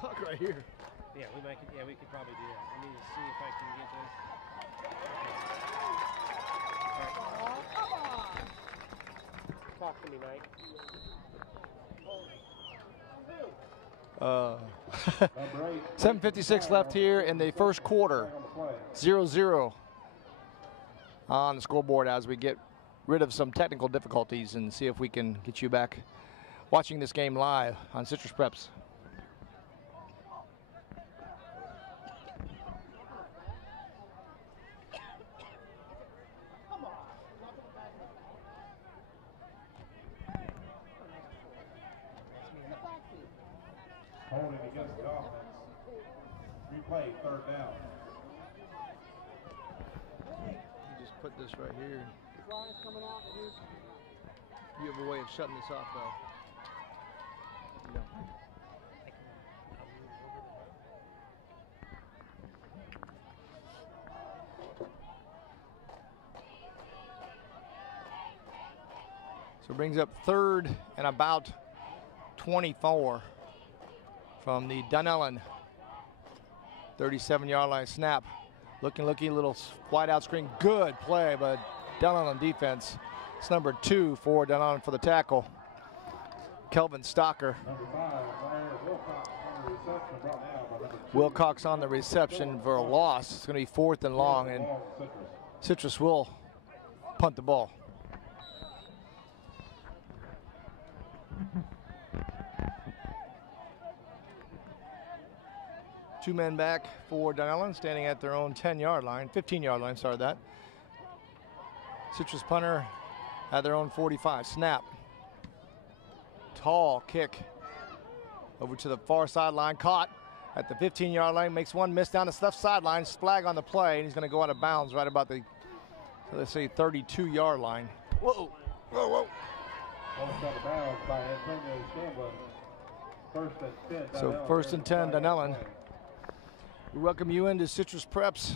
Tuck right here. Yeah, we could probably do that. Let me just see if I can get this. Okay. Talk to me, Mike. 7:56 left here in the first quarter. 0-0 on the scoreboard as we get rid of some technical difficulties and see if we can get you back watching this game live on Citrus Preps. Holding against the offense. Replay, third down. You just put this right here. You have a way of shutting this off, though. No. So it brings up third and about 24 from the Dunellen 37-yard line snap. Looking, little wide out screen. Good play, but Dunellen defense. It's number 2 for Dunellen for the tackle. Kelvin Stocker. Wilcox on the reception for a loss. It's going to be 4th and long, and Citrus will punt the ball. Two men back for Dunellen, standing at their own 10-yard line, 15-yard line, sorry that. Citrus punter at their own 45. Snap. Tall kick over to the far sideline. Caught at the 15-yard line. Makes one miss down the left sideline. Flag on the play, and he's going to go out of bounds right about the, so let's say, 32-yard line. Whoa, whoa, whoa. So 1st and 10, Dunellen. We welcome you into Citrus Preps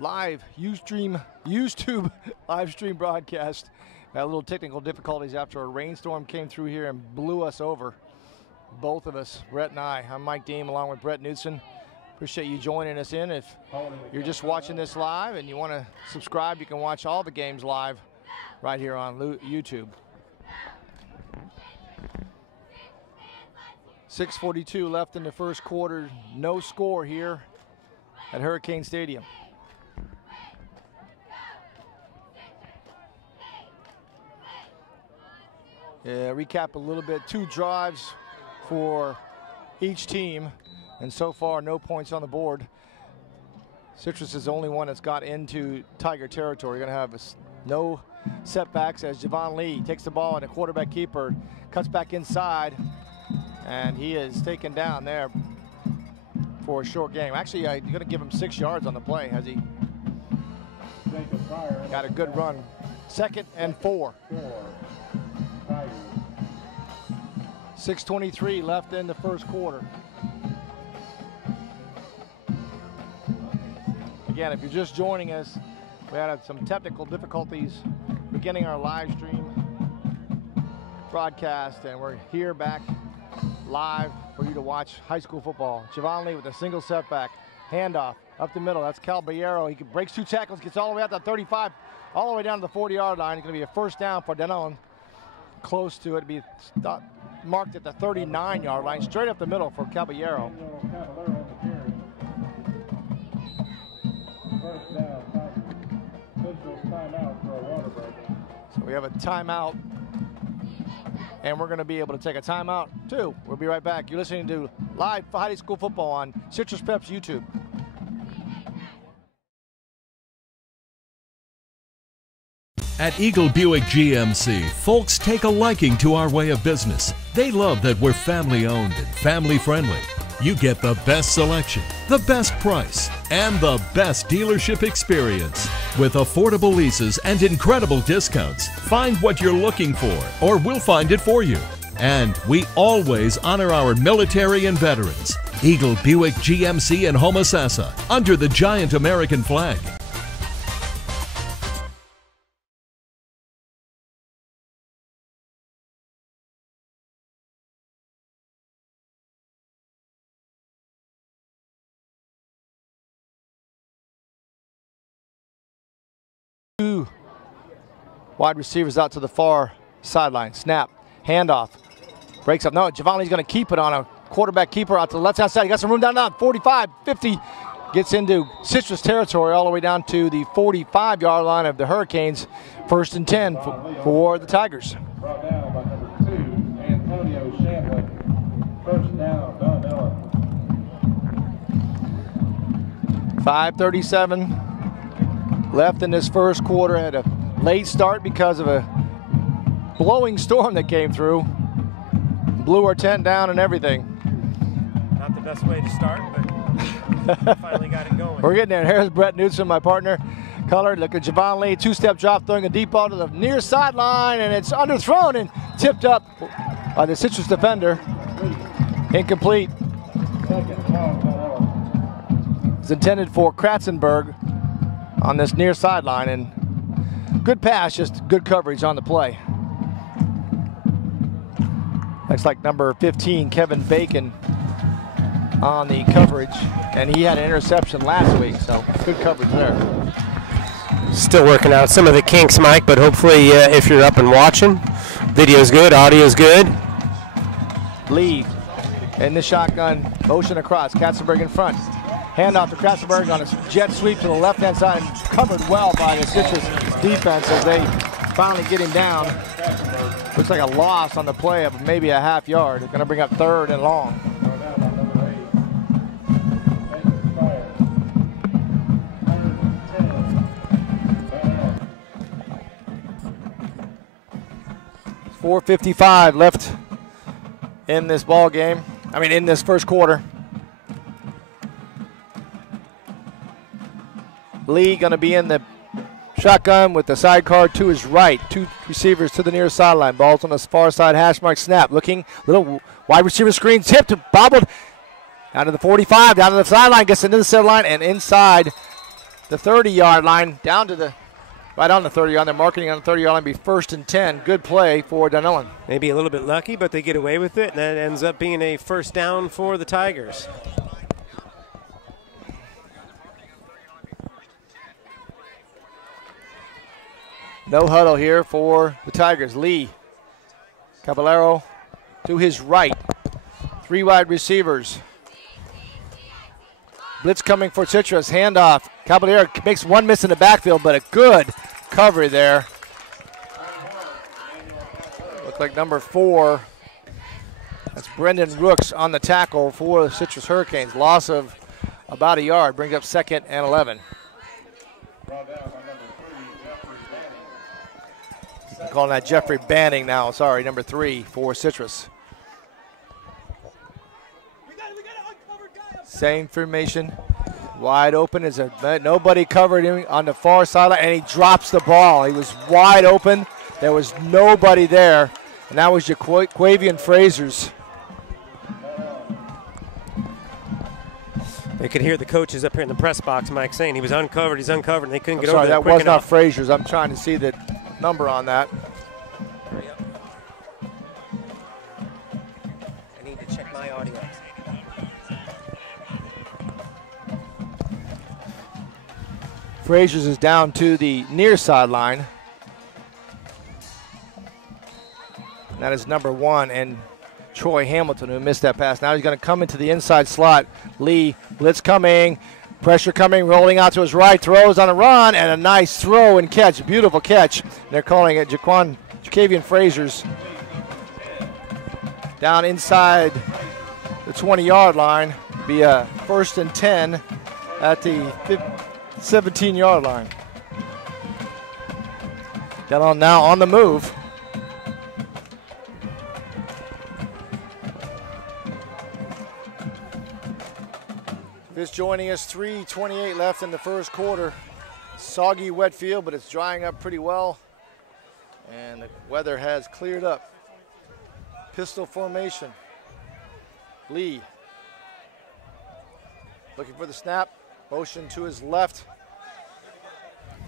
live YouTube live stream broadcast. Had a little technical difficulties after a rainstorm came through here and blew us over. Both of us, Brett and I. I'm Mike Deem along with Brett Knudsen. Appreciate you joining us in. If you're just watching this live and you want to subscribe, you can watch all the games live right here on YouTube. 6:42 left in the first quarter. No score here at Hurricane Stadium. Yeah, recap a little bit. 2 drives for each team, and so far no points on the board. Citrus is the only one that's got into Tiger territory. You're going to have no setbacks as Javon Lee takes the ball and a quarterback keeper cuts back inside. And he is taken down there for a short game. Actually, I'm going to give him 6 yards on the play as he got a good run. 2nd and 4. 6:23 left in the first quarter. Again, if you're just joining us, we had some technical difficulties beginning our live stream broadcast, and we're here back live for you to watch high school football. Javon Lee with a single setback. Handoff up the middle. That's Caballero. He breaks 2 tackles, gets all the way out to 35, all the way down to the 40-yard line. It's going to be a first down for Dunellen. Close to it. Be marked at the 39-yard line. Straight up the middle for Caballero. So we have a timeout. And we're going to be able to take a timeout, too. We'll be right back. You're listening to live high school football on Citrus Preps YouTube. At Eagle Buick GMC, folks take a liking to our way of business. They love that we're family-owned and family-friendly. You get the best selection, the best price, and the best dealership experience. With affordable leases and incredible discounts, find what you're looking for, or we'll find it for you. And we always honor our military and veterans. Eagle Buick GMC in Homosassa, under the giant American flag. 2 wide receivers out to the far sideline. Snap, handoff, breaks up. No, Javonlee's going to keep it on a quarterback keeper out to the left-hand side. He got some room down, 45, 50. Gets into Citrus territory all the way down to the 45-yard line of the Hurricanes. 1st and 10 for the Tigers. Brought down by number 2, Antonio Shandling. 1st down, Dunellen. 5:37 left in this first quarter. Had a late start because of a blowing storm that came through. Blew our tent down and everything. Not the best way to start, but finally got it going. We're getting there. Here's Brett Newsom, my partner. Colored. Look at Javonlee. 2-step drop, throwing a deep ball to the near sideline, and it's underthrown and tipped up by the Citrus defender. Incomplete. It's intended for Kratzenberg on this near sideline, and good pass, just good coverage on the play. Looks like number 15, Kevin Bacon, on the coverage, and he had an interception last week, so good coverage there. Still working out some of the kinks, Mike, but hopefully if you're up and watching, video's good, audio's good. Lee in the shotgun, motion across, Kratzenberg in front. Handoff to Kratzenberg on a jet sweep to the left-hand side, and covered well by the Citrus defense as they finally get him down. Looks like a loss on the play of maybe a half yard. They're going to bring up 3rd and long. 4:55 left in this ball game. I mean, in this first quarter. Lee going to be in the shotgun with the sidecar to his right. 2 receivers to the near sideline. Ball's on the far side, hash mark snap. Looking, little wide receiver screen, tipped, bobbled. Down to the 45, down to the sideline, gets into the center line, and inside the 30-yard line, down to the, right on the 30-yard. They're marking on the 30-yard line, be 1st and 10. Good play for Dunellen. Maybe a little bit lucky, but they get away with it, and that ends up being a 1st down for the Tigers. No huddle here for the Tigers. Lee, Caballero to his right. 3 wide receivers. Blitz coming for Citrus. Handoff. Caballero makes one miss in the backfield, but a good cover there. Look like number 4. That's Brendan Rooks on the tackle for the Citrus Hurricanes. Loss of about a yard. Brings up 2nd and 11. I'm calling that Jeffrey Banning now. Sorry, number 3 for Citrus. Same formation. Wide open. Is nobody covered him on the far sideline, and he drops the ball. He was wide open. There was nobody there, and that was Jaquavian Frazier's. They could hear the coaches up here in the press box, Mike, saying he was uncovered, he's uncovered, and they couldn't get over there that quick was enough. Not Frazier's. I'm trying to see the number on that. I need to check my audio. Frazier's is down to the near sideline. That is number 1, and Troy Hamilton, who missed that pass. Now he's going to come into the inside slot. Lee, blitz coming, pressure coming, rolling out to his right, throws on a run, and a nice throw and catch. Beautiful catch. They're calling it Jaquavian Frazier's. Down inside the 20-yard line. Be a 1st and 10 at the 17-yard line. Now on the move. Just joining us, 3:28 left in the first quarter. Soggy, wet field, but it's drying up pretty well. And the weather has cleared up. Pistol formation. Lee. Looking for the snap. Motion to his left.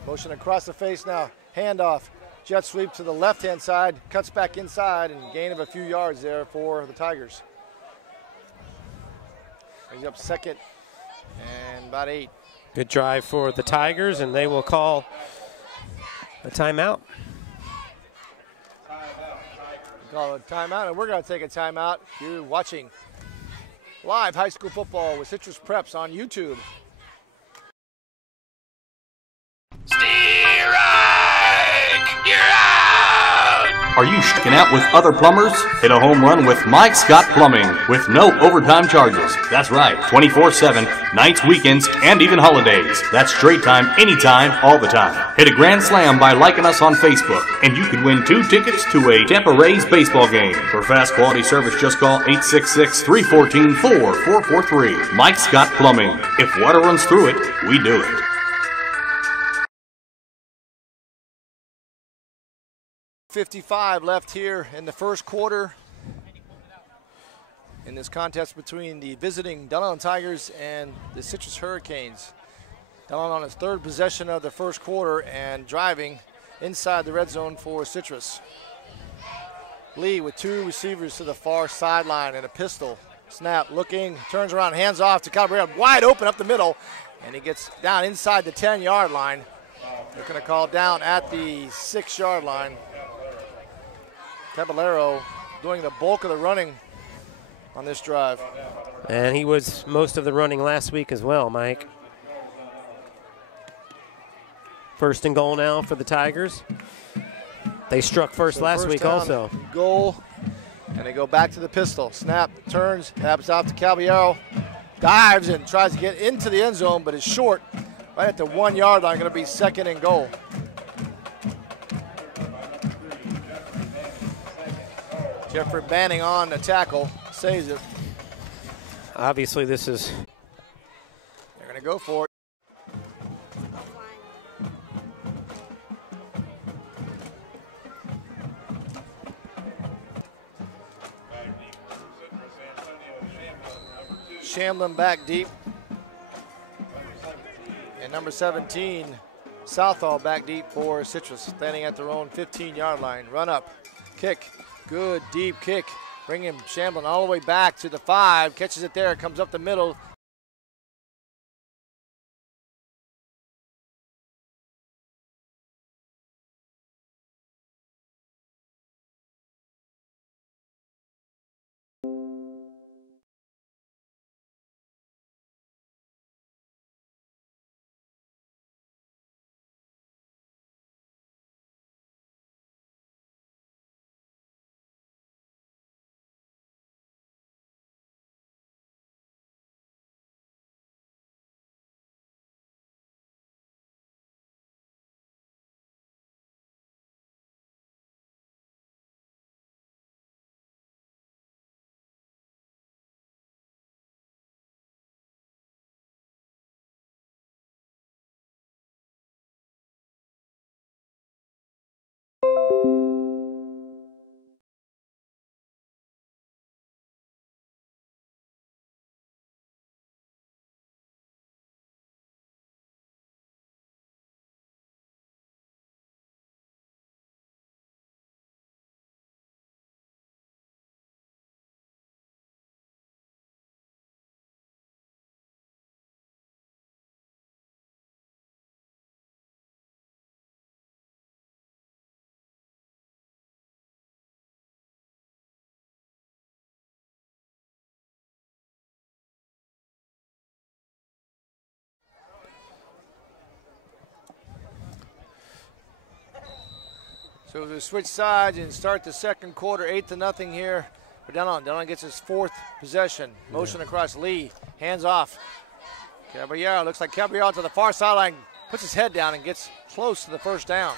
Motion across the face now. Handoff. Jet sweep to the left-hand side. Cuts back inside, and gain of a few yards there for the Tigers. He's up 2nd and about 8. Good drive for the Tigers, and they will call A timeout. Call it a timeout, and we're going to take a timeout. You're watching live high school football with Citrus Preps on YouTube. Are you sticking out with other plumbers? Hit a home run with Mike Scott Plumbing with no overtime charges. That's right, 24/7, nights, weekends, and even holidays. That's straight time, anytime, all the time. Hit a grand slam by liking us on Facebook, and you could win 2 tickets to a Tampa Rays baseball game. For fast quality service, just call 866-314-4443. Mike Scott Plumbing. If water runs through it, we do it. .55 left here in the first quarter in this contest between the visiting Dunallen Tigers and the Citrus Hurricanes. Dunallen on his 3rd possession of the first quarter and driving inside the red zone for Citrus. Lee with 2 receivers to the far sideline and a pistol. Snap, looking, turns around, hands off to Caballero, wide open up the middle, and he gets down inside the 10-yard line. They're going to call down at the 6-yard line. Caballero doing the bulk of the running on this drive. And he was most of the running last week as well, Mike. 1st and goal now for the Tigers. They struck first last week also. Goal, and they go back to the pistol. Snap, turns, taps out to Caballero, dives and tries to get into the end zone, but is short. Right at the 1-yard line, going to be 2nd and goal. Jeffrey Banning on the tackle, saves it. Obviously, this is... They're going to go for it. Shamblin back deep. And number 17, Southall back deep for Citrus, standing at their own 15-yard line. Run up, kick. Good deep kick, bringing Shamblin all the way back to the 5, catches it there, comes up the middle. So we switch sides and start the second quarter, 8-0 here for Dunallen. Dunallen gets his 4th possession. Motion across Lee, hands off. Caballero, looks like Caballero to the far sideline, puts his head down and gets close to the first down.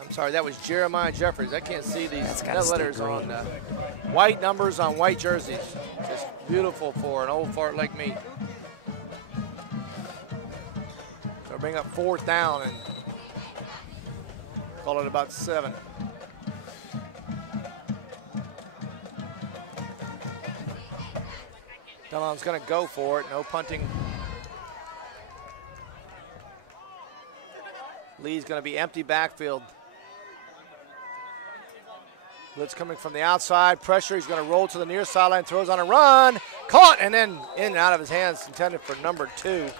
I'm sorry, that was Jeremiah Jeffries. I can't see these letters on white numbers on white jerseys. Just beautiful for an old fart like me. So bring up 4th down and call it about 7. Dunallen's going to go for it. No punting. Lee's going to be empty backfield. Blitz coming from the outside. Pressure. He's going to roll to the near sideline. Throws on a run. Caught and then in and out of his hands. Intended for number 2.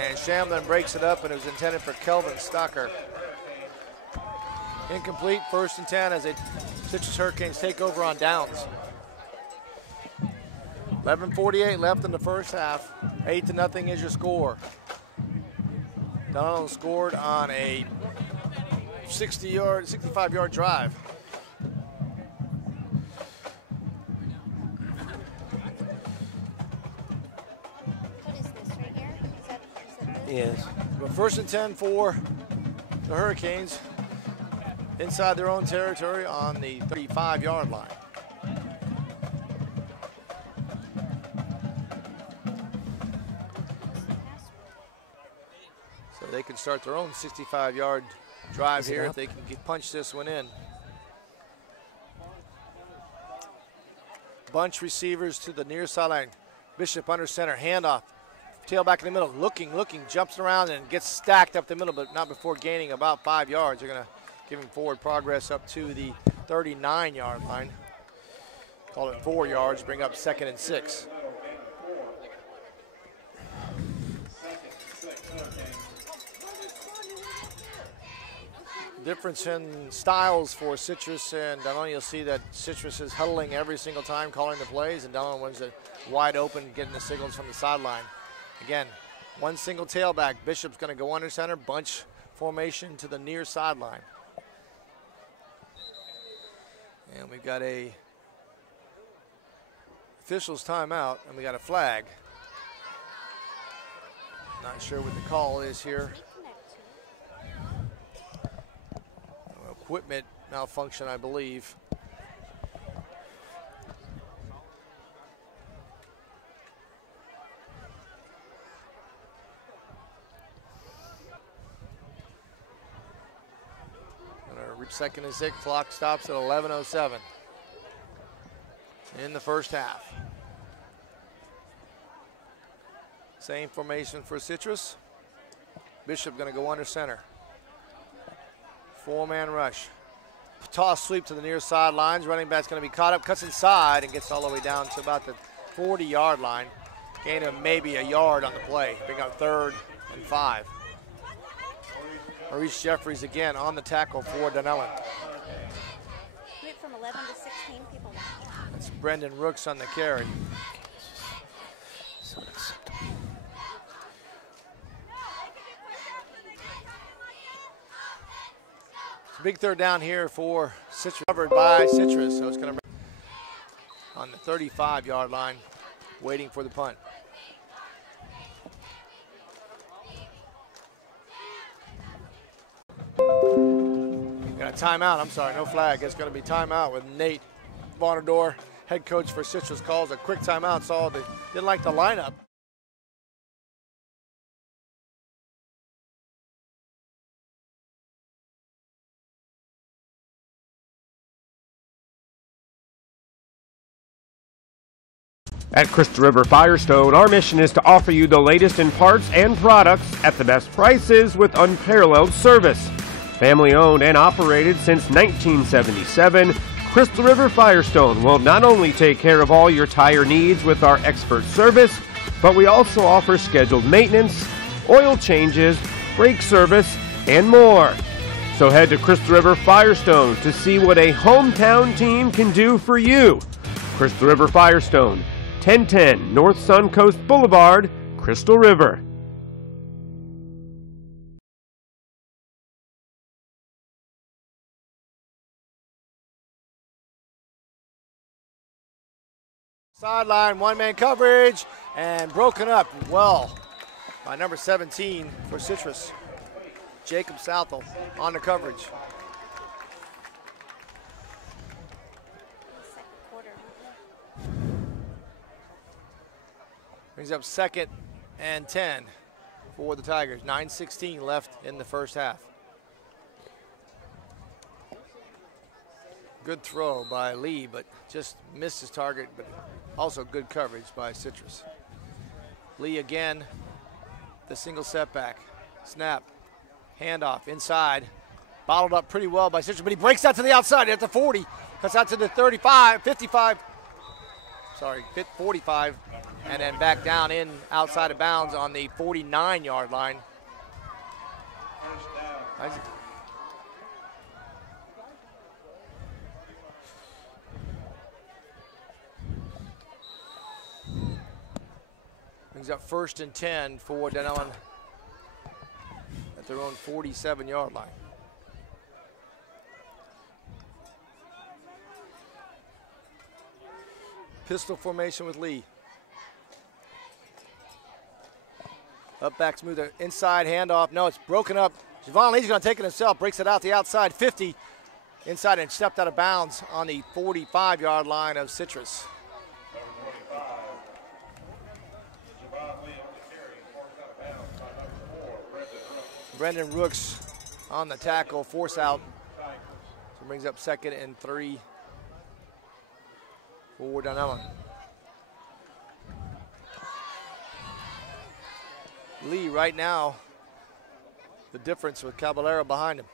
And Shamblin breaks it up, and it was intended for Kelvin Stocker. Incomplete, 1st and 10 as the Citrus Hurricanes take over on downs. 11:48 left in the first half. 8-0 is your score. Donald scored on a 65-yard drive. What is this right here? Is that this? Yes. But 1st and 10 for the Hurricanes inside their own territory on the 35-yard line. So they can start their own 65-yard drive here if they can punch this one in. Bunch receivers to the near sideline. Bishop under center, handoff. Tailback in the middle, looking, jumps around and gets stacked up the middle, but not before gaining about 5 yards. They're going to give him forward progress up to the 39-yard line. Call it 4 yards, bring up 2nd and 6. Difference in styles for Citrus and Dunlun. You'll see that Citrus is huddling every single time, calling the plays, and Dunlun wins it wide open, getting the signals from the sideline. Again, one single tailback. Bishop's going to go under center, bunch formation to the near sideline. And we've got a official's timeout, and we got a flag. Not sure what the call is here. Equipment malfunction, I believe. Second and 6, clock stops at 11:07 in the first half. Same formation for Citrus. Bishop going to go under center. 4-man rush. Toss sweep to the near sidelines. Running back's going to be caught up, cuts inside, and gets all the way down to about the 40-yard line. Gain of maybe a yard on the play. Bring up 3rd and 5. Maurice Jeffries again on the tackle for Dunellen. Went from 11 to 16 people. That's Brendan Rooks on the carry. Big 3rd down here for Citrus, covered by Citrus, so it's going to on the 35-yard line, waiting for the punt. Got a timeout, I'm sorry, no flag. It's going to be timeout with Nate Bonador, head coach for Citrus, calls a quick timeout. Saw they didn't like the lineup. At Crystal River Firestone, our mission is to offer you the latest in parts and products at the best prices with unparalleled service. Family owned and operated since 1977, Crystal River Firestone will not only take care of all your tire needs with our expert service, but we also offer scheduled maintenance, oil changes, brake service, and more. So head to Crystal River Firestone to see what a hometown team can do for you. Crystal River Firestone, 1010 North Suncoast Boulevard, Crystal River. Sideline, 1-man coverage, and broken up well by number 17 for Citrus. Jacob Southall on the coverage. Brings up 2nd and 10 for the Tigers. 9:16 left in the first half. Good throw by Lee, but just missed his target, but also good coverage by Citrus. Lee again, the single setback. Snap, handoff, inside. Bottled up pretty well by Citrus, but he breaks out to the outside at the 40. Cuts out to the 35, 55. 45, and then back down in outside of bounds on the 49-yard line. Brings up 1st and 10 for Dunellen at their own 47-yard line. Pistol formation with Lee. Up back smooth, inside handoff. No, it's broken up. Javon Lee's going to take it himself, breaks it out the outside 50. Inside and stepped out of bounds on the 45-yard line of Citrus. Brendan Rooks on the tackle, force out. So brings up 2nd and 3 for Dunellen. Lee right now, the difference with Caballero behind him.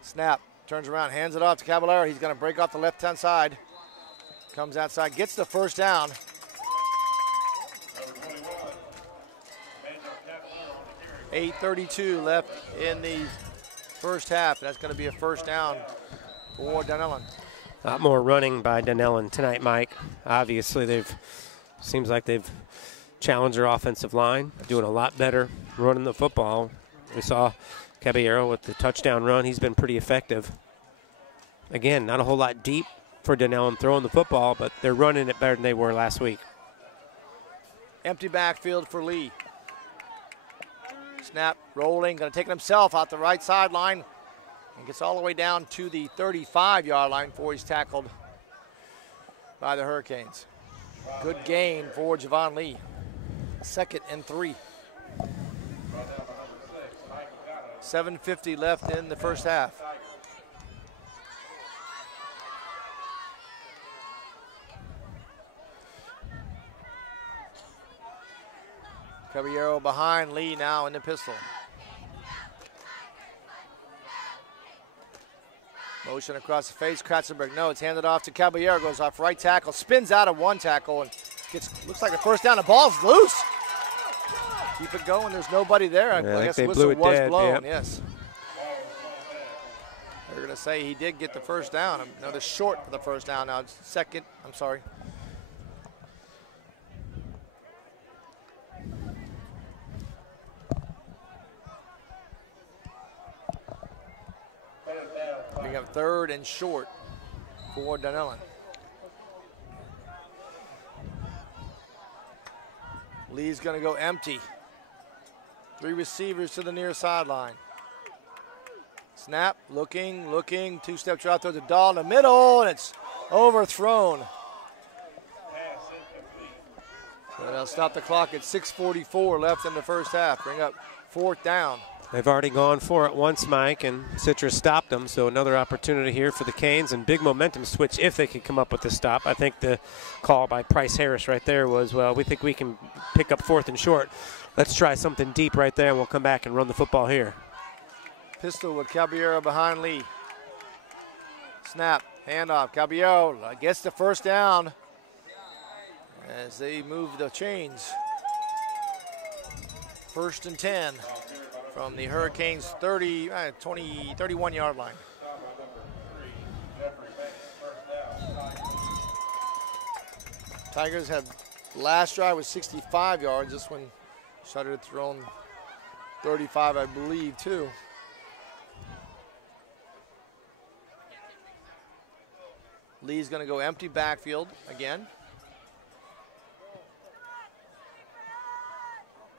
Snap, turns around, hands it off to Caballero. He's going to break off the left-hand side. Comes outside, gets the first down. 8:32 left in the first half. That's going to be a first down for Dunellen. A lot more running by Dunellen tonight, Mike. Obviously, seems like they've challenged their offensive line, doing a lot better running the football. We saw Caballero with the touchdown run. He's been pretty effective. Again, not a whole lot deep for Dunellen throwing the football, but they're running it better than they were last week. Empty backfield for Lee. Snap, rolling, going to take it himself out the right sideline and gets all the way down to the 35-yard line before he's tackled by the Hurricanes. Good gain for Javon Lee. 2nd and 3. 7:50 left in the first half. Caballero behind Lee now in the pistol. Motion across the face, Kratzenberg. No, it's handed off to Caballero, goes off right tackle, spins out of one tackle and looks like the first down. The ball's loose. Keep it going, there's nobody there. I guess the whistle was blown, yes. They're gonna say he did get the first down. Another short for the first down now. It's 2nd, I'm sorry. We have 3rd and short for Dunellen. Lee's going to go empty. 3 receivers to the near sideline. Snap, looking, 2-step drop, throws the Dahl in the middle, and it's overthrown. So they'll stop the clock at 6:44 left in the first half. Bring up 4th down. They've already gone for it once, Mike, and Citrus stopped them, so another opportunity here for the Canes, and big momentum switch if they could come up with the stop. I think the call by Price Harris right there was, well, we think we can pick up 4th and short. Let's try something deep right there, and we'll come back and run the football here. Pistol with Caballero behind Lee. Snap, handoff, Caballero gets the first down as they move the chains. 1st and 10. From the Hurricanes' 31-yard line. Tigers had last drive was 65 yards. This one started thrown 35, I believe, too. Lee's going to go empty backfield again.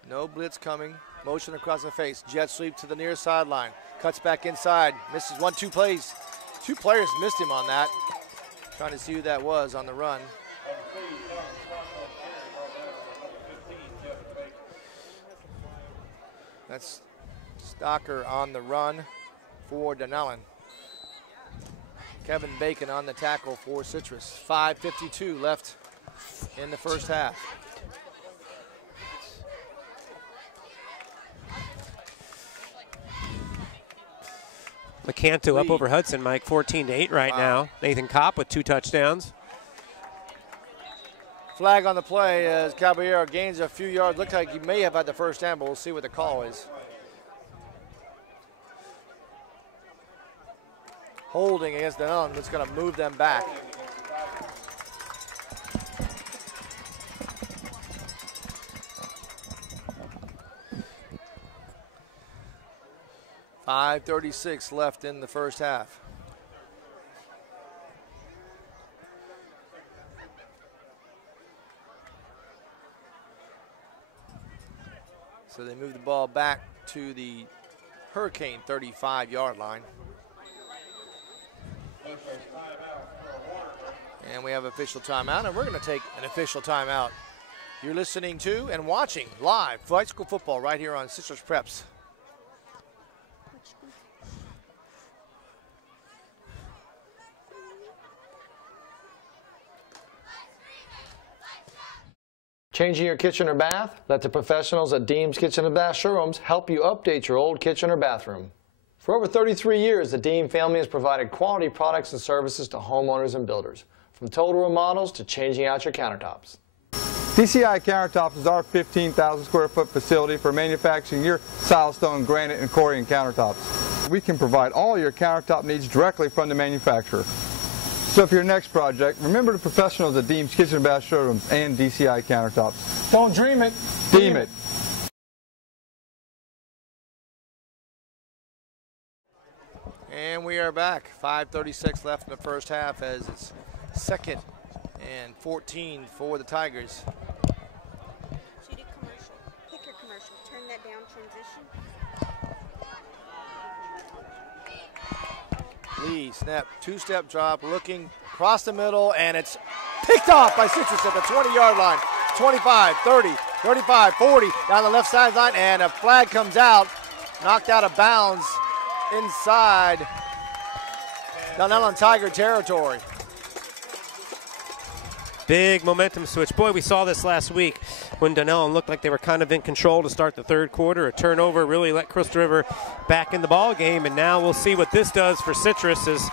No blitz coming. Motion across the face. Jet sweep to the near sideline. Cuts back inside. Misses 1-2 plays. 2 players missed him on that. Trying to see who that was on the run. That's Stocker on the run for Dunellen. Kevin Bacon on the tackle for Citrus. 5:52 left in the first half. LeCanto up over Hudson, Mike, 14-8 right now. Nathan Kopp with 2 touchdowns. Flag on the play as Caballero gains a few yards. Looks like he may have had the first down, but we'll see what the call is. Holding against Dunellen, that's going to move them back. .536 left in the first half. So they move the ball back to the Hurricane 35-yard line. And we have official timeout, and we're going to take an official timeout. You're listening to and watching live high school football right here on Citrus Preps. Changing your kitchen or bath? Let the professionals at Deems Kitchen and Bath Showrooms help you update your old kitchen or bathroom. For over 33 years, the Deem family has provided quality products and services to homeowners and builders, from total remodels to changing out your countertops. DCI Countertops is our 15,000 square foot facility for manufacturing your silestone, granite, and Corian countertops. We can provide all your countertop needs directly from the manufacturer. So for your next project, remember the professionals at Deems Kitchen and Bath Showrooms and DCI Countertops. Don't dream it. Deem it. And we are back. 5:36 left in the first half as it's 2nd and 14 for the Tigers. Judy, commercial. Pick your commercial. Turn that down, transition. Lee, snap, two-step drop, looking across the middle, and it's picked off by Citrus at the 20-yard line. 25, 30, 35, 40, down the left sideline, and a flag comes out, knocked out of bounds inside Dunellen Tiger territory. Big momentum switch. Boy, we saw this last week when Dunellen looked like they were kind of in control to start the third quarter. A turnover really let Crystal River back in the ball game, and now we'll see what this does for Citrus. As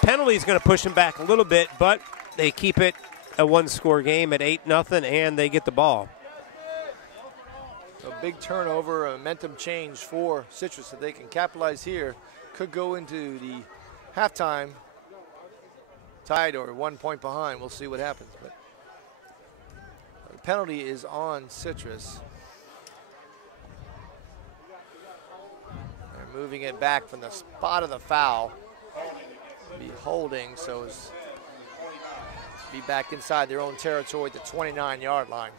penalty is going to push them back a little bit, but they keep it a one-score game at 8-0, and they get the ball. A big turnover, a momentum change for Citrus. If they can capitalize here, could go into the halftime tied or 1 point behind. We'll see what happens. But the penalty is on Citrus. They're moving it back from the spot of the foul. Be holding, so it's be back inside their own territory at the 29-yard line.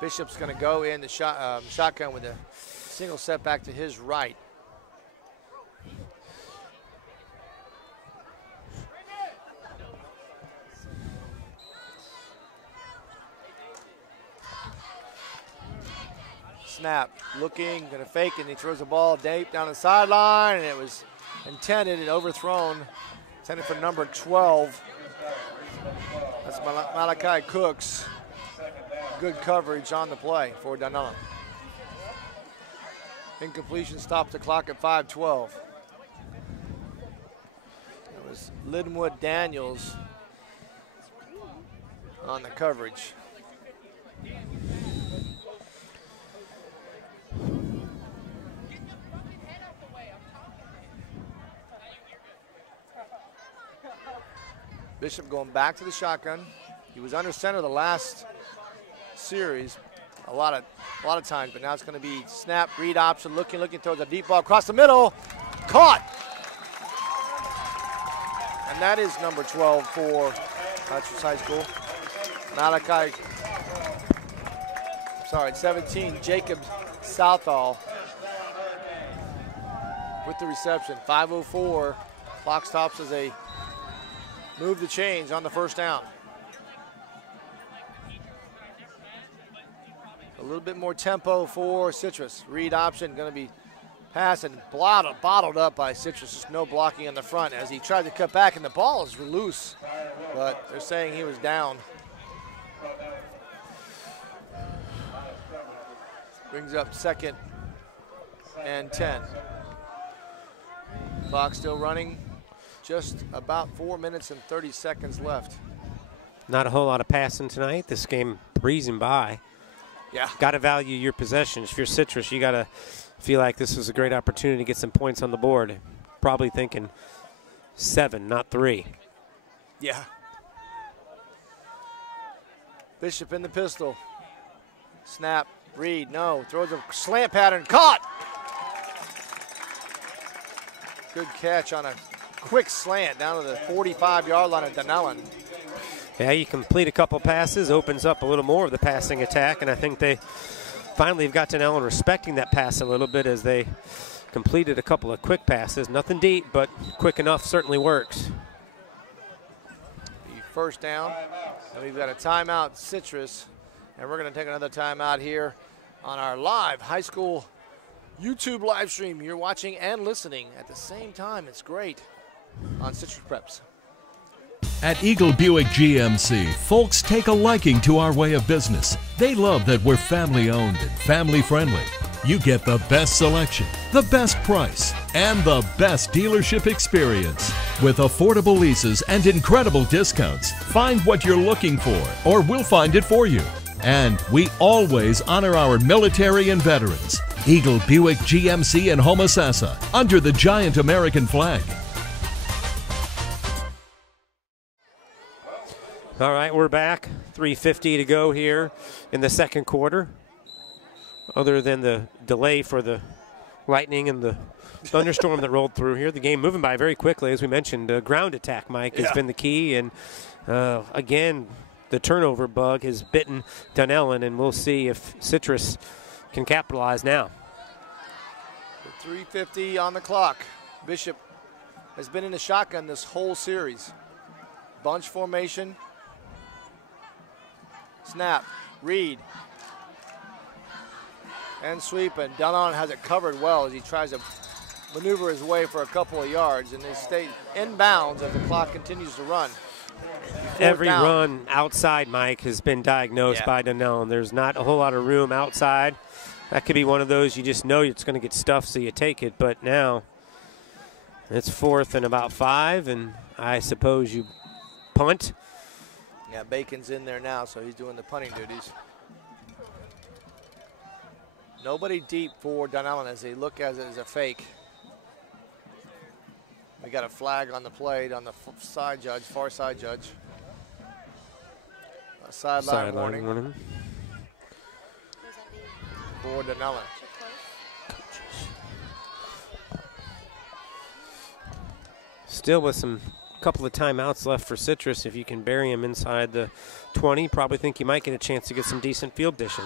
Bishop's going to go in the shotgun with a single step back to his right. Snap, looking, going to fake, and he throws the ball deep down the sideline, and it was intended and overthrown. Intended for number 12. That's Malachi Cooks. Good coverage on the play for Dunellen. Incompletion stops the clock at 5:12. It was Linwood Daniels on the coverage. Bishop going back to the shotgun. He was under center the last series a lot of times, but now it's going to be snap, read option, looking, throws a deep ball across the middle. Caught! And that is number 12 for Citrus High School. Malachi, 17, Jacob Southall with the reception. 5:04, clock stops as they move the chains on the first down. A little bit more tempo for Citrus. Read option going to be passed and bottled up by Citrus. Just no blocking on the front as he tried to cut back, and the ball is loose, but they're saying he was down. Brings up 2nd and 10. Clock still running. Just about 4 minutes and 30 seconds left. Not a whole lot of passing tonight. This game breezing by. Yeah. Got to value your possessions. If you're Citrus, you got to feel like this is a great opportunity to get some points on the board. Probably thinking 7, not 3. Yeah. Bishop in the pistol. Snap. Reed, no. Throws a slant pattern. Caught! Good catch on a quick slant down to the 45-yard line of Dunnellon. Yeah, you complete a couple passes, opens up a little more of the passing attack, and I think they finally have got Dunnellon respecting that pass a little bit as they completed a couple of quick passes. Nothing deep, but quick enough certainly works. The first down, and we've got a timeout, Citrus, and we're going to take another timeout here on our live high school YouTube live stream. You're watching and listening at the same time. It's great on Citrus Preps. At Eagle Buick GMC, folks take a liking to our way of business. They love that we're family owned and family friendly. You get the best selection, the best price, and the best dealership experience. With affordable leases and incredible discounts, find what you're looking for, or we'll find it for you. And we always honor our military and veterans. Eagle Buick GMC in Homosassa, under the giant American flag. All right, we're back. 3:50 to go here in the second quarter. Other than the delay for the lightning and the thunderstorm that rolled through here, the game moving by very quickly. As we mentioned, ground attack, Mike, has been the key. And again, the turnover bug has bitten Dunnellon, and we'll see if Citrus can capitalize now. 3:50 on the clock. Bishop has been in the shotgun this whole series. Bunch formation. Snap. Reed. And sweep, and Dunnellon has it covered well as he tries to maneuver his way for a couple of yards, and they stay in bounds as the clock continues to run. Every run outside, Mike, has been diagnosed by Dunnellon. There's not a whole lot of room outside. That could be one of those you just know it's going to get stuffed, so you take it. But now it's 4th and about 5, and I suppose you punt. Yeah, Bacon's in there now, so he's doing the punting duties. Nobody deep for Dunnellon as they look as it as a fake. We got a flag on the play on the side judge, far side judge. A sideline warning for Dunnellon. Still with some couple of timeouts left for Citrus. If you can bury him inside the 20, probably think you might get a chance to get some decent field dishing.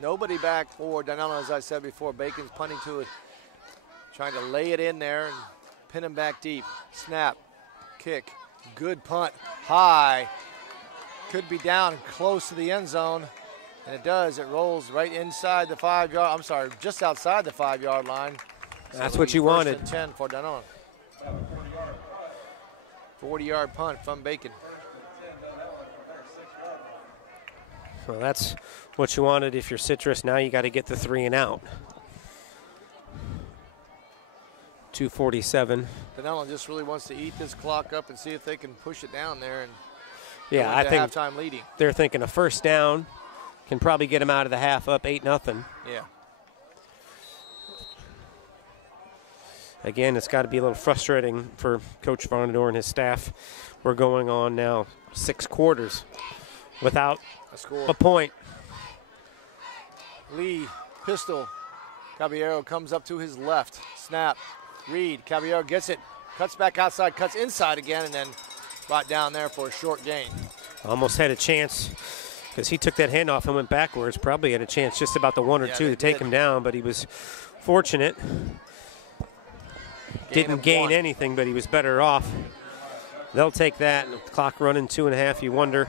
Nobody back for Dunnellon, as I said before. Bacon's punting to it, trying to lay it in there and pin him back deep. Snap, kick, good punt, high. Could be down close to the end zone, and it does. It rolls right inside the 5-yard, I'm sorry, just outside the 5-yard line. That's what you wanted. 1st and 10 for Dunnellon. 40-yard punt from Bacon. Well, that's what you wanted if you're Citrus. Now you got to get the 3 and out. 2:47. Dunnellon just really wants to eat this clock up and see if they can push it down there. And yeah, I think halftime leading. They're thinking a first down can probably get them out of the half up 8-0. Yeah. Again, it's got to be a little frustrating for Coach Vonador and his staff. We're going on now 6 quarters without a point. Lee, pistol. Caballero comes up to his left. Snap. Reed. Caballero gets it. Cuts back outside. Cuts inside again, and then brought down there for a short gain. Almost had a chance because he took that handoff and went backwards. Probably had a chance just about the 1 or 2 to take him down, but he was fortunate. Didn't gain anything, but he was better off. They'll take that. The clock running 2.5. You wonder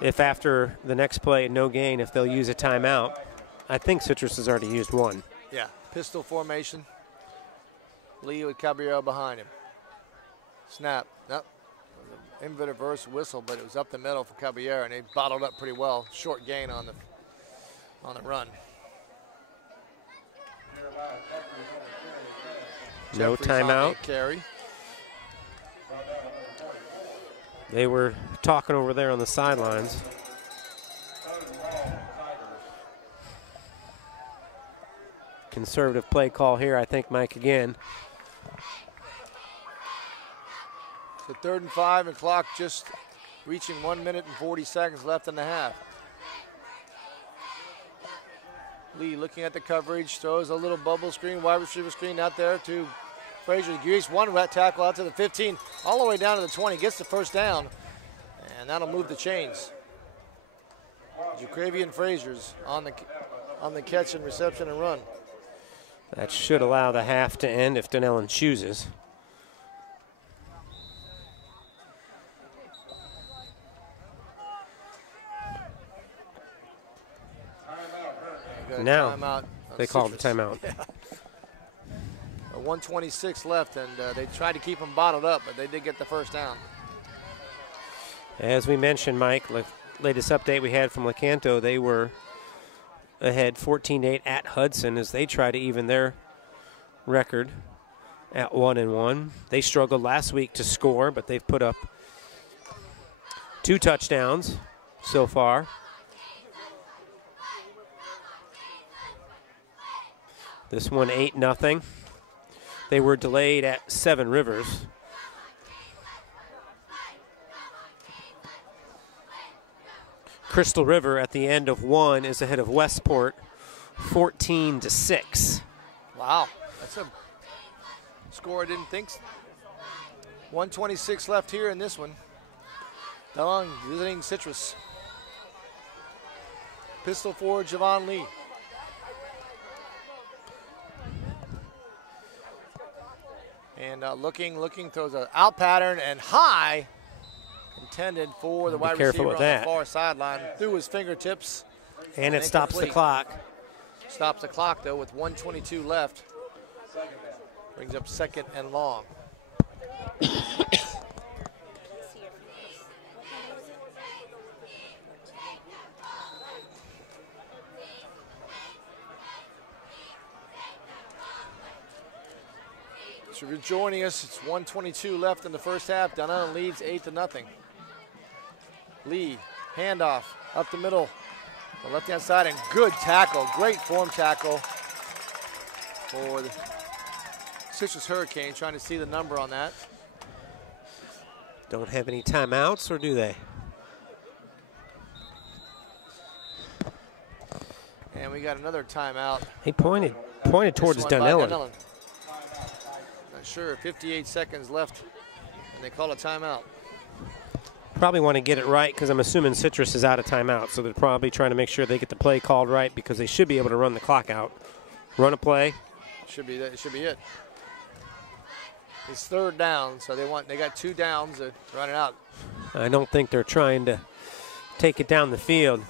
if after the next play, no gain, if they'll use a timeout. I think Citrus has already used one. Yeah, pistol formation. Lee with Caballero behind him. Snap. Nope. Inverse whistle, but it was up the middle for Caballero, and they bottled up pretty well. Short gain on the run. No timeout. Carry. They were talking over there on the sidelines. Conservative play call here, I think, Mike, again. So 3rd and 5, and clock just reaching 1 minute and 40 seconds left in the half. Lee looking at the coverage, throws a little bubble screen, wide receiver screen out there to Frazier. Grease one rat tackle out to the 15, all the way down to the 20, gets the first down, and that'll move the chains. Jaquavian Frazier's on the catch and reception and run. That should allow the half to end if Dunellen chooses. Now they called the timeout. Yeah. 1:26 left, and they tried to keep them bottled up, but they did get the first down. As we mentioned, Mike, latest update we had from Lecanto, they were ahead 14-8 at Hudson as they try to even their record at 1-1. They struggled last week to score, but they've put up 2 touchdowns so far. This one 8-0. They were delayed at Seven Rivers. Crystal River at the end of 1 is ahead of Westport 14-6. Wow, that's a score I didn't think. 1:26 left here in this one. Dunellen visiting Citrus. Pistol for Javon Lee. And looking, throws an out pattern and high, intended for the wide receiver on the far sideline, through his fingertips. And it stops the clock. Stops the clock, though, with 1:22 left. Brings up 2nd and long. So if you're joining us, it's 1:22 left in the first half. Dunellen leads 8-0. Lee, handoff up the middle, the left-hand side, and good tackle, great form tackle for the Citrus Hurricane, trying to see the number on that. Don't have any timeouts, or do they? And we got another timeout. He pointed towards Dunellen. Not sure, 58 seconds left, and they call a timeout. Probably want to get it right because I'm assuming Citrus is out of timeout, so they're probably trying to make sure they get the play called right because they should be able to run the clock out. Run a play. Should be that. Should be it. It's 3rd down, so they got 2 downs to run it out. I don't think they're trying to take it down the field.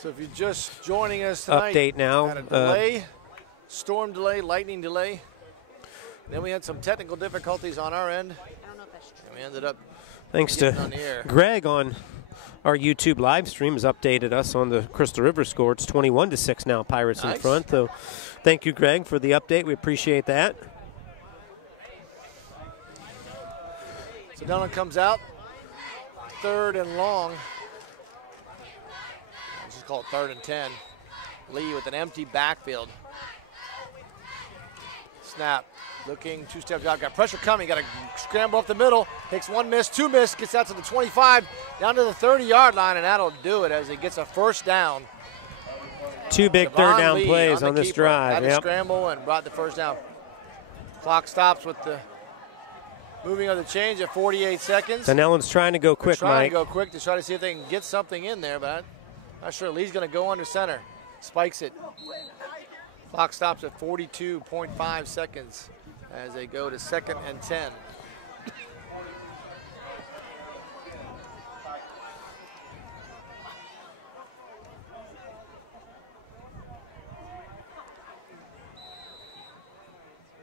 So if you're just joining us tonight, update now. Had a delay, storm delay, lightning delay. Then we had some technical difficulties on our end. And we ended up thanks to Greg on our YouTube live stream has updated us on the Crystal River score. It's 21-6 now, Pirates in front. So thank you, Greg, for the update. We appreciate that. So Dunellen comes out, 3rd and long. Let's just call it 3rd and 10. Lee with an empty backfield. Snap. Looking, 2 steps out, got pressure coming, got to scramble up the middle, takes 1 miss, 2 miss, gets out to the 25, down to the 30-yard line, and that'll do it as he gets a first down. 2 big Javon 3rd down Lee plays on this keeper. drive. Had to scramble and brought the first down. Clock stops with the moving of the change at 48 seconds. Dunellen's trying to go quick, Mike. Trying to Mike. go quick to try to see if they can get something in there, but I'm not sure. Lee's going to go under center. Spikes it. Clock stops at 42.5 seconds. As they go to 2nd and 10.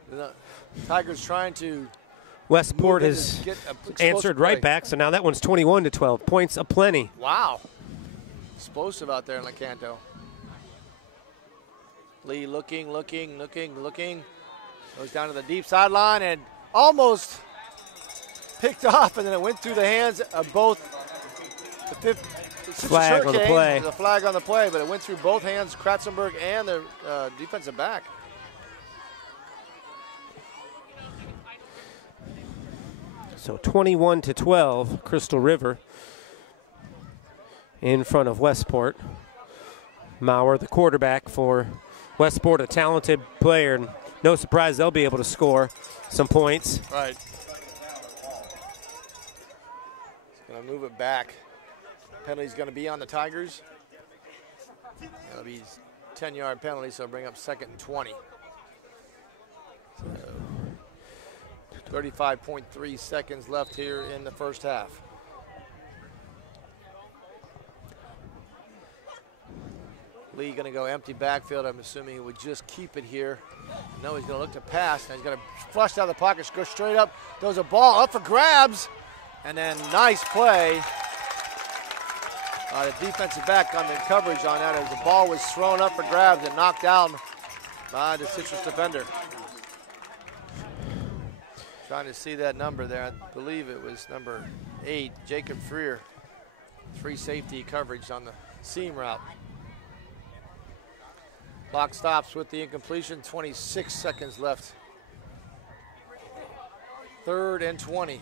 The Tigers trying to. Westport has answered right back, so now that one's 21-12. Points aplenty. Wow. Explosive out there in Lecanto. Lee looking. Goes down to the deep sideline and almost picked off, and then it went through the hands of both the flag on the play. The flag on the play, but it went through both hands, Kratzenberg and the defensive back. So 21-12, Crystal River in front of Westport. Maurer, the quarterback for Westport, a talented player, and no surprise they'll be able to score some points. Right. Going to move it back. Penalty's going to be on the Tigers. It'll be 10-yard penalty, so bring up 2nd and 20. So 35.3 seconds left here in the first half. Lee going to go empty backfield. I'm assuming he would just keep it here. No, he's going to look to pass. Now he's going to flush out of the pocket, go straight up. Throws a ball up for grabs. And then nice play. The defensive back on the coverage on that as the ball was thrown up for grabs and knocked down by the Citrus defender. Trying to see that number there. I believe it was number 8, Jacob Freer. 3 safety coverage on the seam route. Clock stops with the incompletion, 26 seconds left. 3rd and 20.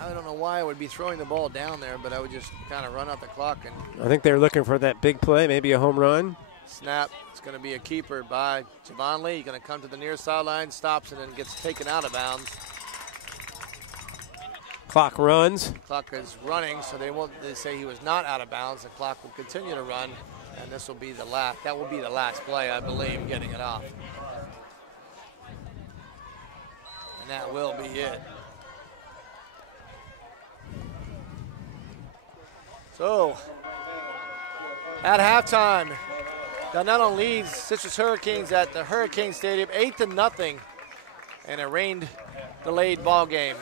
I don't know why I would be throwing the ball down there, but I would just kind of run out the clock. And I think they're looking for that big play, maybe a home run. Snap. It's going to be a keeper by Javon Lee. Going to come to the near sideline, stops, and then gets taken out of bounds. Clock runs. Clock is running, so they say he was not out of bounds. The clock will continue to run, and this will be the last. That will be the last play, I believe, getting it off. And that will be it. So, at halftime, Dunellen leads Citrus Hurricanes at the Hurricane Stadium 8-0 in a rain-delayed ball game.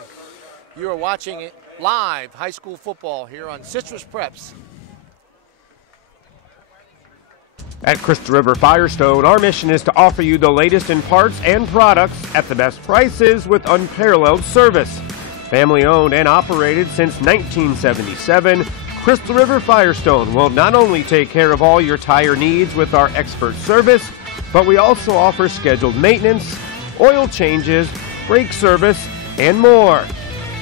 You are watching it live high school football here on Citrus Preps. At Crystal River Firestone, our mission is to offer you the latest in parts and products at the best prices with unparalleled service. Family owned and operated since 1977, Crystal River Firestone will not only take care of all your tire needs with our expert service, but we also offer scheduled maintenance, oil changes, brake service, and more.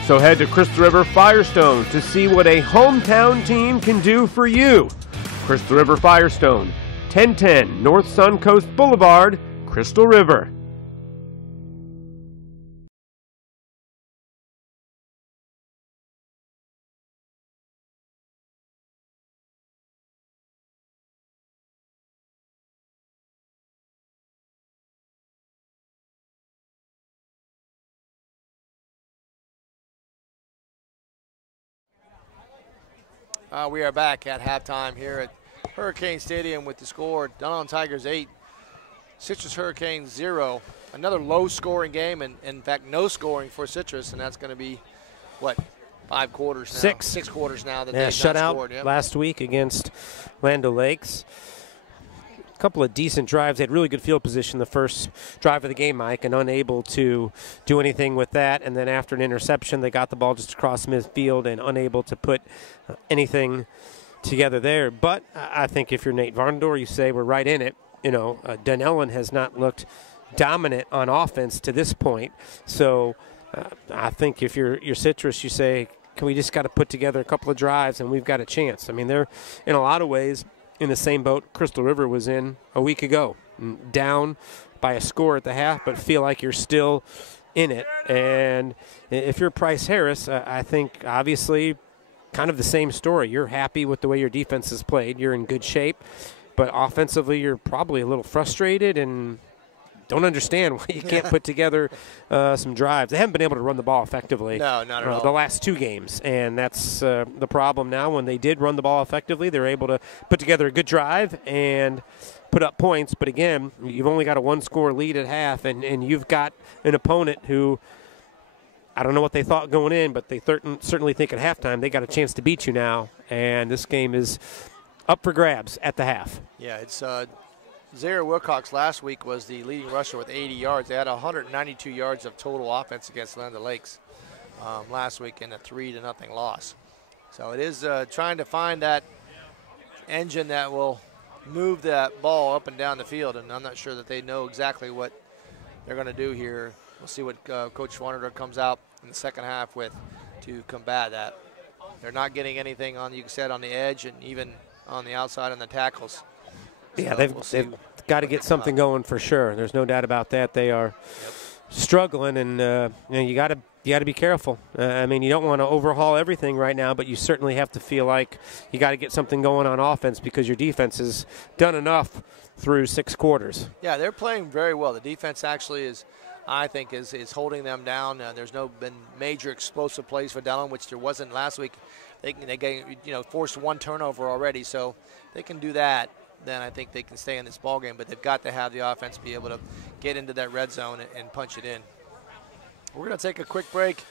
So head to Crystal River Firestone to see what a hometown team can do for you. Crystal River Firestone, 1010 North Suncoast Boulevard, Crystal River. We are back at halftime here at Hurricane Stadium with the score Dunellen Tigers 8, Citrus Hurricanes 0. Another low-scoring game, and in fact, no scoring for Citrus, and that's going to be, what, 5 quarters now? 6 quarters now that they've shut not out scored. Yep. Last week against Land O'Lakes. A couple of decent drives. They had really good field position the first drive of the game, Mike, and unable to do anything with that. And then after an interception, they got the ball just across midfield and unable to put anything together there. But I think if you're Nate Varndor, you say we're right in it. You know, Dunellen has not looked dominant on offense to this point. So I think if you're Citrus, you say, can we just got to put together a couple of drives and we've got a chance. I mean, they're in a lot of ways in the same boat Crystal River was in a week ago, down by a score at the half, but feel like you're still in it. And if you're Price Harris, I think obviously kind of the same story. You're happy with the way your defense has played. You're in good shape, but offensively you're probably a little frustrated and don't understand why you can't put together some drives. They haven't been able to run the ball effectively. No, not at all. The last 2 games, and that's the problem now. When they did run the ball effectively, they're able to put together a good drive and put up points. But again, you've only got a 1-score lead at half, and you've got an opponent who I don't know what they thought going in, but they certainly think at halftime they got a chance to beat you now, and this game is up for grabs at the half. Yeah, it's Zaire Wilcox last week was the leading rusher with 80 yards. They had 192 yards of total offense against Land O'Lakes last week in a 3-0 loss. So it is trying to find that engine that will move that ball up and down the field, and I'm not sure that they know exactly what they're going to do here. We'll see what Coach Schwander comes out in the second half with to combat that. They're not getting anything on, you said, on the edge and even on the outside on the tackles. Yeah, So they've got to get something going for sure. There's no doubt about that. They are struggling, and you got to be careful. I mean, you don't want to overhaul everything right now, but you certainly have to feel like you got to get something going on offense because your defense has done enough through 6 quarters. Yeah, they're playing very well. The defense actually is, I think, is holding them down. There's been major explosive plays for Dellon, which there wasn't last week. They forced 1 turnover already, so they can do that. Then I think they can stay in this ball game, but they've got to have the offense be able to get into that red zone and punch it in. We're going to take a quick break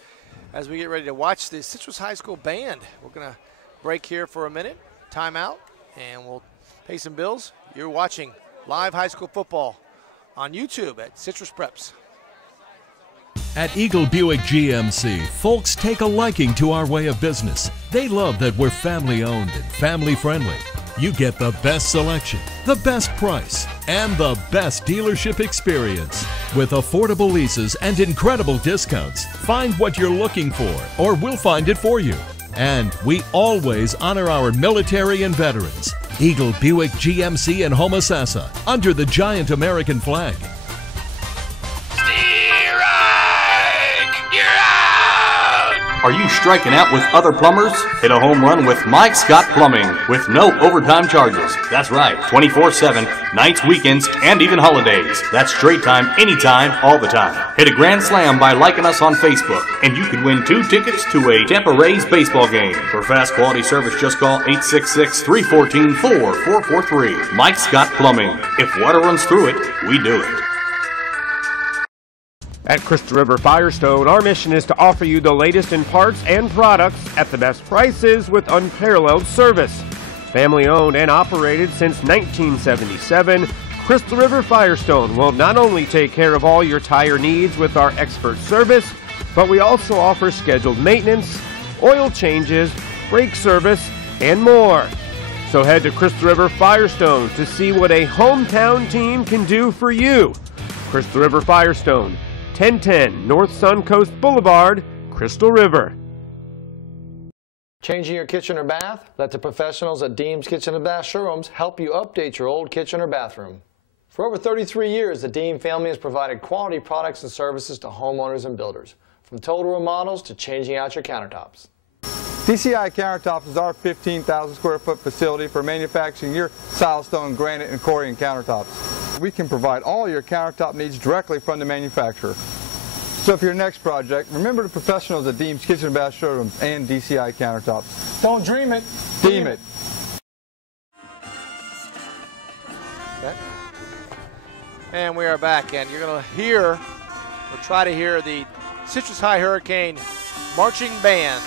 as we get ready to watch the Citrus High School band. We're going to break here for a minute, timeout, and we'll pay some bills. You're watching live high school football on YouTube at Citrus Preps. At Eagle Buick GMC, folks take a liking to our way of business. They love that we're family owned and family friendly. You get the best selection, the best price, and the best dealership experience. With affordable leases and incredible discounts, find what you're looking for, or we'll find it for you. And we always honor our military and veterans. Eagle Buick GMC in Homosassa, under the giant American flag. Are you striking out with other plumbers? Hit a home run with Mike Scott Plumbing with no overtime charges. That's right, 24/7, nights, weekends, and even holidays. That's straight time, anytime, all the time. Hit a grand slam by liking us on Facebook, and you could win 2 tickets to a Tampa Rays baseball game. For fast quality service, just call 866-314-4443. Mike Scott Plumbing. If water runs through it, we do it. At Crystal River Firestone, our mission is to offer you the latest in parts and products at the best prices with unparalleled service. Family owned and operated since 1977, Crystal River Firestone will not only take care of all your tire needs with our expert service, but we also offer scheduled maintenance, oil changes, brake service, and more. So head to Crystal River Firestone to see what a hometown team can do for you. Crystal River Firestone, 1010 North Suncoast Boulevard, Crystal River. Changing your kitchen or bath? Let the professionals at Deems Kitchen and Bath Showrooms help you update your old kitchen or bathroom. For over 33 years, the Deem family has provided quality products and services to homeowners and builders, from total remodels to changing out your countertops. DCI Countertops is our 15,000 square foot facility for manufacturing your silestone, granite, and Corian countertops. We can provide all your countertop needs directly from the manufacturer. So for your next project, remember the professionals at Deems Kitchen and Bath Showrooms and DCI Countertops. Don't dream it. Deem it. Okay. And we are back, and you're going to hear, or try to hear, the Citrus High Hurricane Marching Band.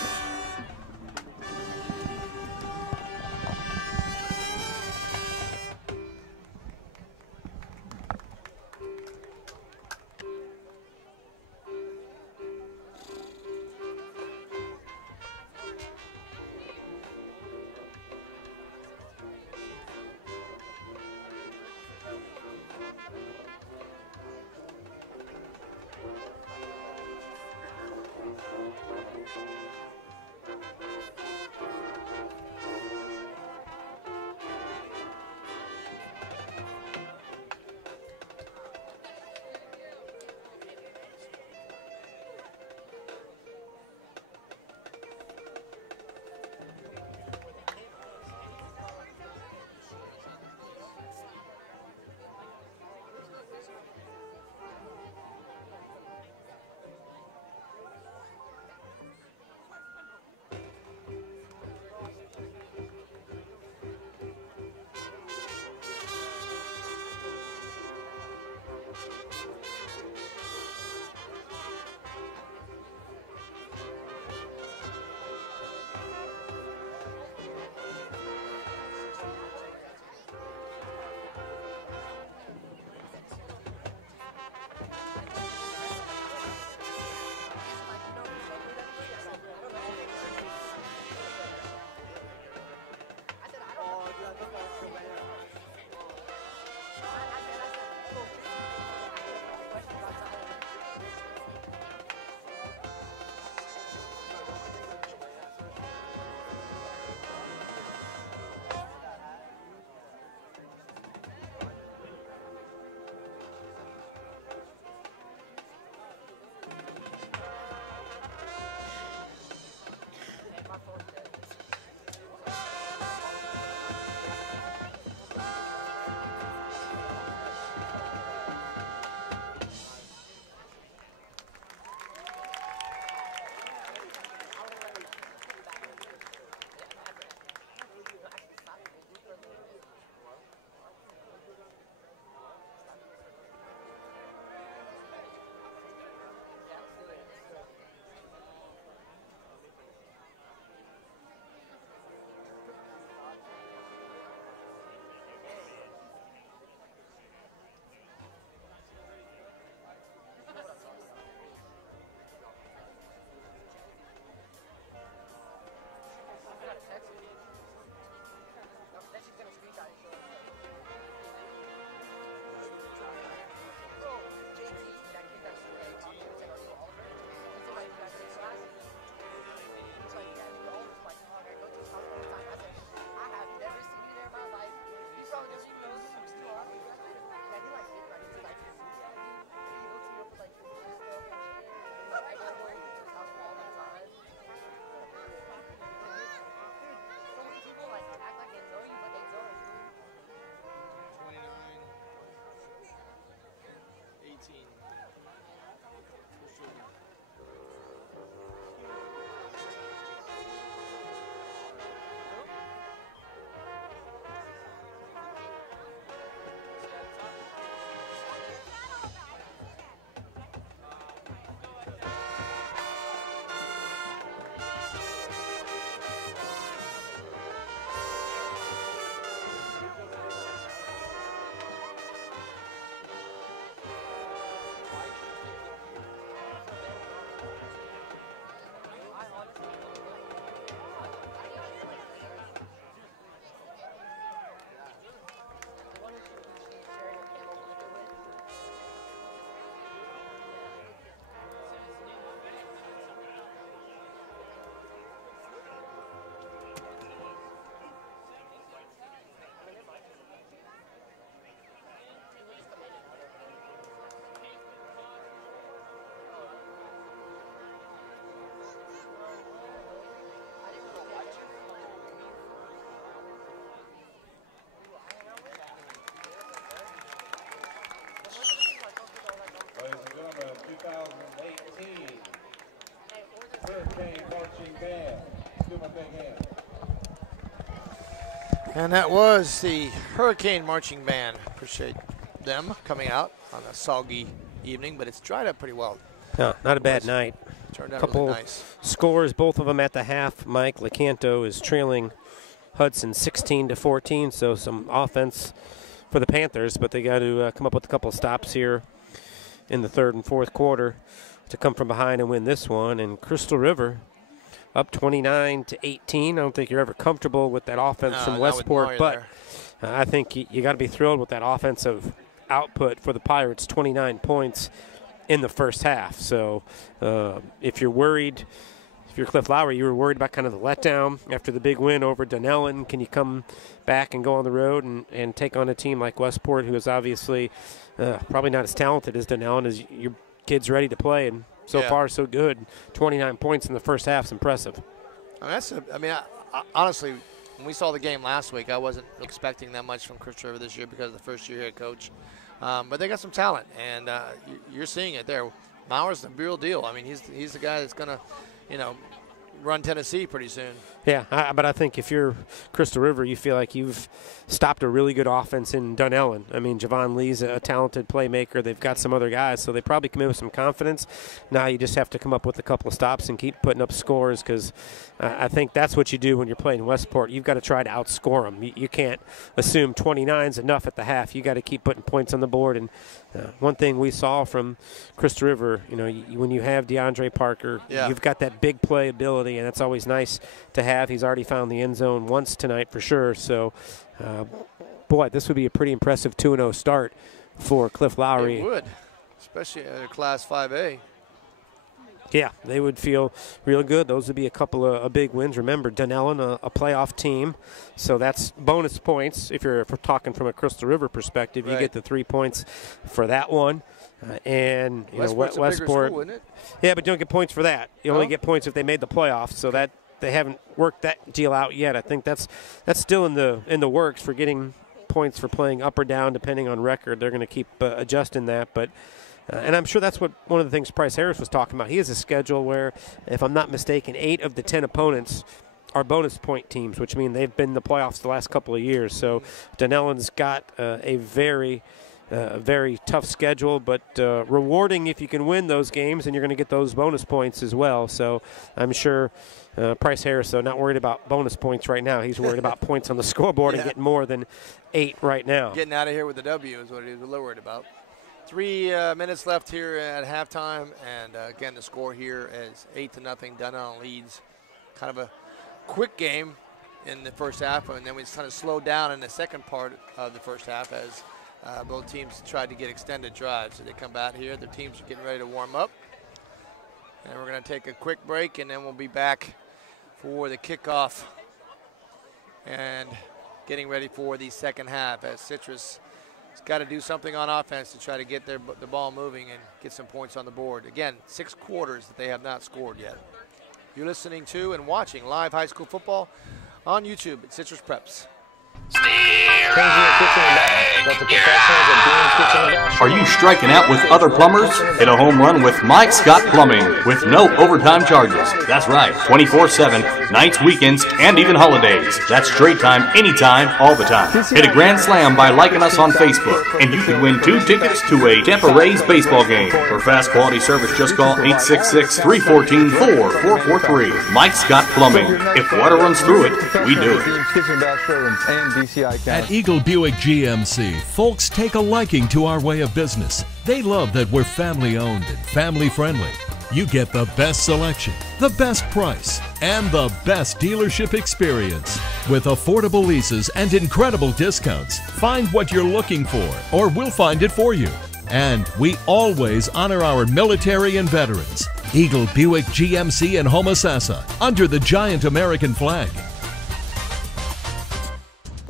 2018 Hurricane Marching Band. Let's give them a big hand. And that was the Hurricane Marching Band. Appreciate them coming out on a soggy evening, but it's dried up pretty well. No, not a bad night. Turned out Couple really nice. scores, both of them at the half. Mike Lecanto is trailing Hudson 16-14, so some offense for the Panthers, but they got to come up with a couple of stops here in the third and fourth quarter to come from behind and win this one. And Crystal River up 29-18. I don't think you're ever comfortable with that offense from Westport, but I think you got to be thrilled with that offensive output for the Pirates. 29 points in the first half. So if you're worried, if you're Cliff Lowry, you were worried about kind of the letdown after the big win over Dunellen. Can you come back and go on the road and take on a team like Westport, who is obviously probably not as talented as Dunellen, as your kid's ready to play, and so far so good. 29 points in the first half is impressive. Honestly, when we saw the game last week, I wasn't expecting that much from Chris River this year because of the first-year head coach. But they got some talent, and you're seeing it there. Mauer's the real deal. I mean, he's the guy that's going to, run Tennessee pretty soon. Yeah, but I think if you're Crystal River, you feel like you've stopped a really good offense in Dunellen. I mean, Javon Lee's a talented playmaker. They've got some other guys, so they probably come in with some confidence. Now you just have to come up with a couple of stops and keep putting up scores, because I think that's what you do when you're playing Westport. You've got to try to outscore them. You can't assume 29 is enough at the half. You got to keep putting points on the board. And one thing we saw from Crystal River, when you have DeAndre Parker, you've got that big play ability, and that's always nice to have. He's already found the end zone once tonight for sure. So, boy, this would be a pretty impressive 2-0 start for Cliff Lowry. It would, especially at Class 5A. Yeah, they would feel real good. Those would be a couple of big wins. Remember, Dunellen, a playoff team, so that's bonus points. If we're talking from a Crystal River perspective, you get the 3 points for that one. And Westport, school, isn't it? Yeah, but you don't get points for that. You only get points if they made the playoffs. So that they haven't worked that deal out yet. I think that's still in the works for getting points for playing up or down depending on record. They're going to keep adjusting that, but. And I'm sure that's what one of the things Price Harris was talking about. He has a schedule where, if I'm not mistaken, 8 of the 10 opponents are bonus point teams, which mean they've been in the playoffs the last couple of years. So Dunellen's got a very tough schedule, but rewarding if you can win those games, and you're going to get those bonus points as well. So I'm sure Price Harris, though, not worried about bonus points right now. He's worried about points on the scoreboard and getting more than 8 right now. Getting out of here with the W is what he's a little worried about. 3 minutes left here at halftime, and again, the score here is 8-0. Dunellen leads. Kind of a quick game in the first half, and then we kind of slowed down in the second part of the first half as both teams tried to get extended drives. So they come back here. The teams are getting ready to warm up, and we're going to take a quick break, and then we'll be back for the kickoff and getting ready for the second half as Citrus got to do something on offense to try to get the ball moving and get some points on the board. Again, 6 quarters that they have not scored yet. You're listening to and watching live high school football on YouTube at Citrus Preps. Are you striking out with other plumbers? Hit a home run with Mike Scott Plumbing with no overtime charges. That's right, 24/7, nights, weekends, and even holidays. That's straight time, anytime, all the time. Hit a grand slam by liking us on Facebook, and you could win 2 tickets to a Tampa Rays baseball game. For fast quality service, just call 866-314-4443. Mike Scott Plumbing. If water runs through it, we do it. At Eagle Buick GMC, folks take a liking to our way of business. They love that we're family-owned and family-friendly. You get the best selection, the best price, and the best dealership experience. With affordable leases and incredible discounts, find what you're looking for, or we'll find it for you. And we always honor our military and veterans. Eagle Buick GMC in Homosassa, under the giant American flag.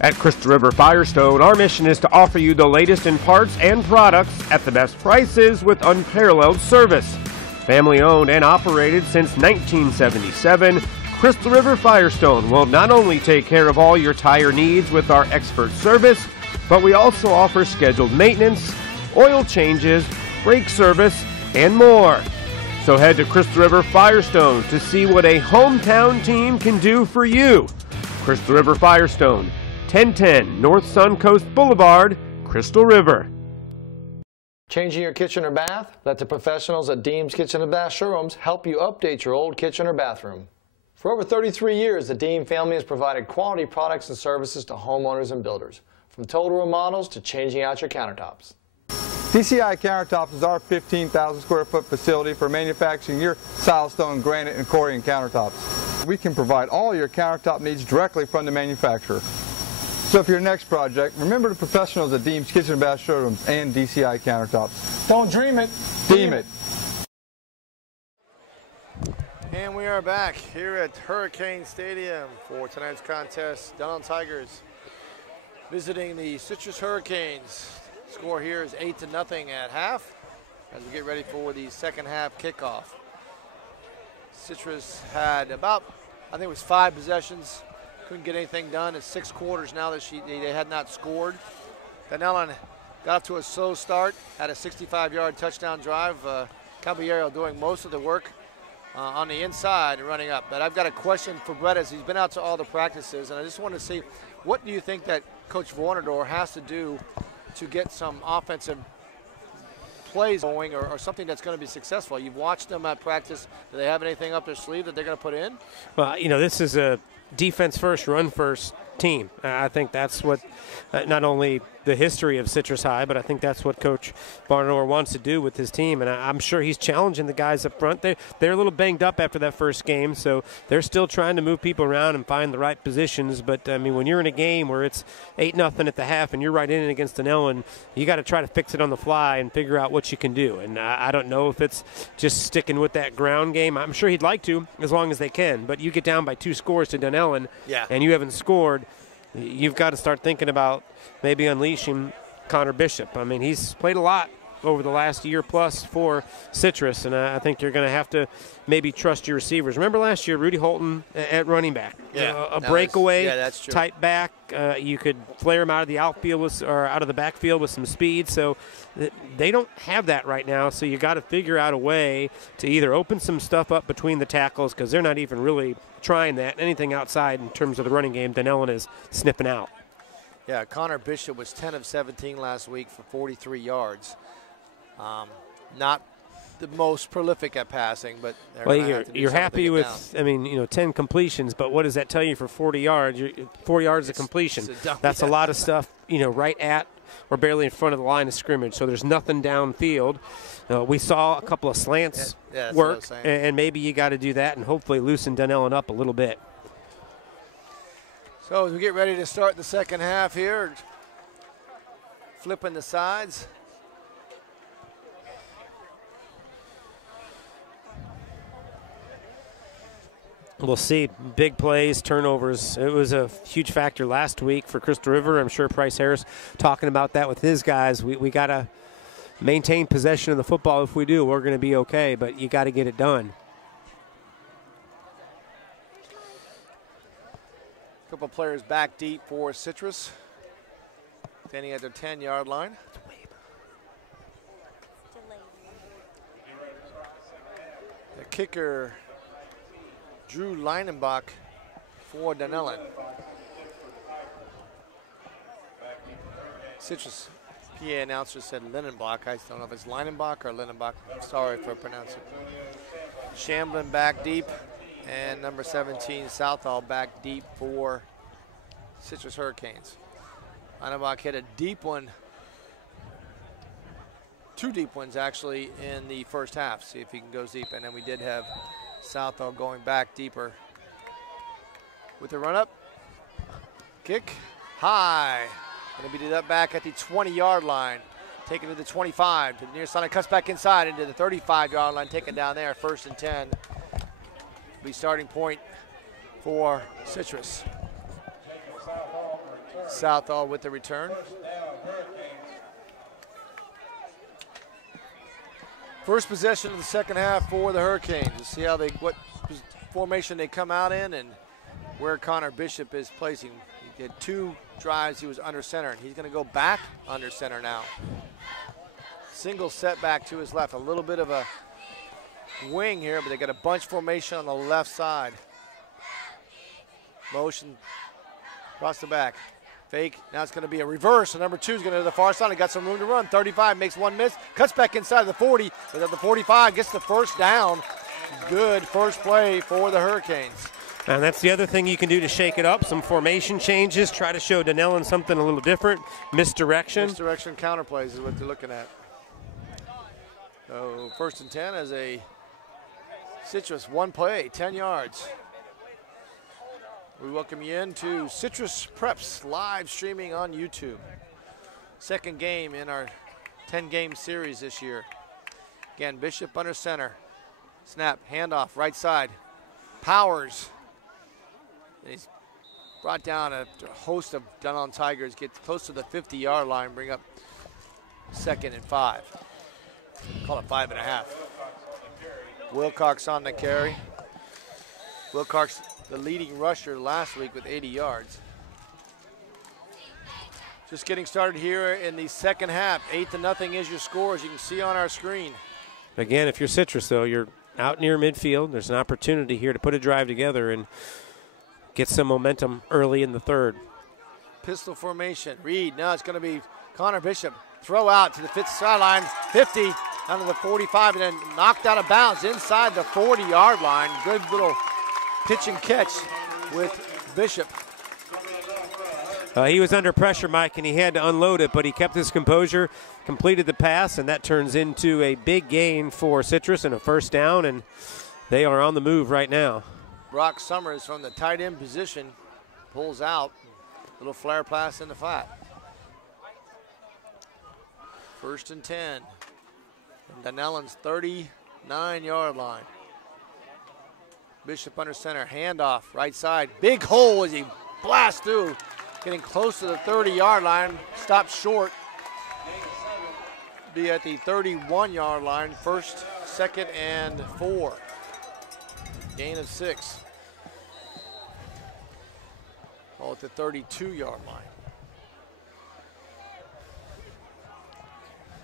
At Crystal River Firestone, our mission is to offer you the latest in parts and products at the best prices with unparalleled service. Family owned and operated since 1977, Crystal River Firestone will not only take care of all your tire needs with our expert service, but we also offer scheduled maintenance, oil changes, brake service, and more. So head to Crystal River Firestone to see what a hometown team can do for you. Crystal River Firestone, 1010 North Suncoast Boulevard, Crystal River. Changing your kitchen or bath? Let the professionals at Deems Kitchen and Bath Showrooms help you update your old kitchen or bathroom. For over 33 years, the Deem family has provided quality products and services to homeowners and builders, from total remodels to changing out your countertops. DCI Countertops is our 15,000 square foot facility for manufacturing your silestone, granite, and Corian countertops. We can provide all your countertop needs directly from the manufacturer. So for your next project, remember the professionals at Deems Kitchen and Bath Showrooms and DCI Countertops. Don't dream it. Deem it. And we are back here at Hurricane Stadium for tonight's contest. Dunellen Tigers visiting the Citrus Hurricanes. Score here is 8-0 at half as we get ready for the second half kickoff. Citrus had about, I think it was 5 possessions. Couldn't get anything done. It's 6 quarters now that they had not scored. Dunellen got off to a slow start, had a 65-yard touchdown drive. Caballero doing most of the work on the inside and running up. But I've got a question for Brett as he's been out to all the practices, and I just want to see, what do you think that Coach Vornador has to do to get some offensive plays going or something that's going to be successful? You've watched them at practice. Do they have anything up their sleeve that they're going to put in? Well, you know, this is a defense first, run first team. I think that's what not only the history of Citrus High, but I think that's what Coach Vornador wants to do with his team, and I'm sure he's challenging the guys up front. They're a little banged up after that first game, so they're still trying to move people around and find the right positions. But I mean, when you're in a game where it's 8-0 at the half and you're right in it against Dunellen, you got to try to fix it on the fly and figure out what you can do. And I don't know if it's just sticking with that ground game. I'm sure he'd like to, as long as they can. But you get down by 2 scores to Dunellen, and you haven't scored. You've got to start thinking about maybe unleashing Connor Bishop. I mean, he's played a lot over the last year plus for Citrus, and I think you're going to have to maybe trust your receivers. Remember last year, Rudy Holton at running back, a breakaway type back. You could flare him out of the outfield or out of the backfield with some speed. So they don't have that right now. So you got to figure out a way to either open some stuff up between the tackles, because they're not even really trying that. Anything outside in terms of the running game, Dunellen is sniffing out. Yeah, Connor Bishop was 10 of 17 last week for 43 yards. Not the most prolific at passing, but well, you're happy with, I mean, 10 completions, but what does that tell you for 40 yards? 4 yards of completion. That's a lot of stuff, right at or barely in front of the line of scrimmage. So there's nothing downfield. We saw a couple of slants work, and maybe you got to do that and hopefully loosen Dunellen up a little bit. So as we get ready to start the second half here, flipping the sides. We'll see. Big plays, turnovers. It was a huge factor last week for Crystal River. I'm sure Price Harris talking about that with his guys. We got to maintain possession of the football. If we do, we're going to be okay, but you got to get it done. A couple players back deep for Citrus, standing at their 10-yard line. The kicker, Drew Leinenbach for Dunellen. Citrus PA announcer said Linenbach. I don't know if it's Leinenbach or Linenbach. I'm sorry for pronouncing. Shamblin back deep, and number 17, Southall, back deep for Citrus Hurricanes. Leinenbach hit a deep one, 2 deep ones actually in the first half. See if he can go deep, and then we did have Southall going back deeper with the run up. Kick high. Going to beat it up back at the 20-yard line. Taken to the 25. To the near side. Cuts back inside into the 35-yard line. Taken down there. 1st and 10. Be starting point for Citrus. Southall with the return. First possession of the second half for the Hurricanes. You see how what formation they come out in and where Connor Bishop is placing. He did 2 drives. He was under center, and he's going to go back under center now. single setback to his left. A little bit of a wing here, but they got a bunch formation on the left side. Motion across the back. Fake. Now it's going to be a reverse. So number 2 is going to the far side. He got some room to run. 35 makes one miss. Cuts back inside the 40. But at the 45, gets the first down. Good first play for the Hurricanes. And that's the other thing you can do to shake it up. Some formation changes. Try to show Dunellen something a little different. Misdirection. Misdirection counterplays is what they're looking at. So 1st and 10 as a Citrus, one play, 10 yards. We welcome you into Citrus Preps live streaming on YouTube. Second game in our 10-game series this year. Again, Bishop under center. Snap, handoff, right side. Powers. And he's brought down a host of Dunellen Tigers, gets close to the 50-yard line, bring up 2nd and 5. Call it 5.5. Wilcox on the carry. Wilcox, the leading rusher last week with 80 yards. Just getting started here in the second half. 8-0 is your score, as you can see on our screen. Again, if you're Citrus, though, you're out near midfield. There's an opportunity here to put a drive together and get some momentum early in the third. Pistol formation. Reed, now it's going to be Connor Bishop. Throw out to the 5th sideline, 50, down to the 45, and then knocked out of bounds inside the 40-yard line. Good little pitch and catch with Bishop. He was under pressure, Mike, and he had to unload it, but he kept his composure, completed the pass, and that turns into a big gain for Citrus and a first down, and they are on the move right now. Brock Summers from the tight end position pulls out. Little flare pass in the flat. 1st and 10. From Dunellen's 39-yard line. Bishop under center, handoff, right side. Big hole as he blasts through. Getting close to the 30-yard line. Stopped short. Be at the 31-yard line. 1st, 2nd, and 4. Gain of 6. All at the 32-yard line.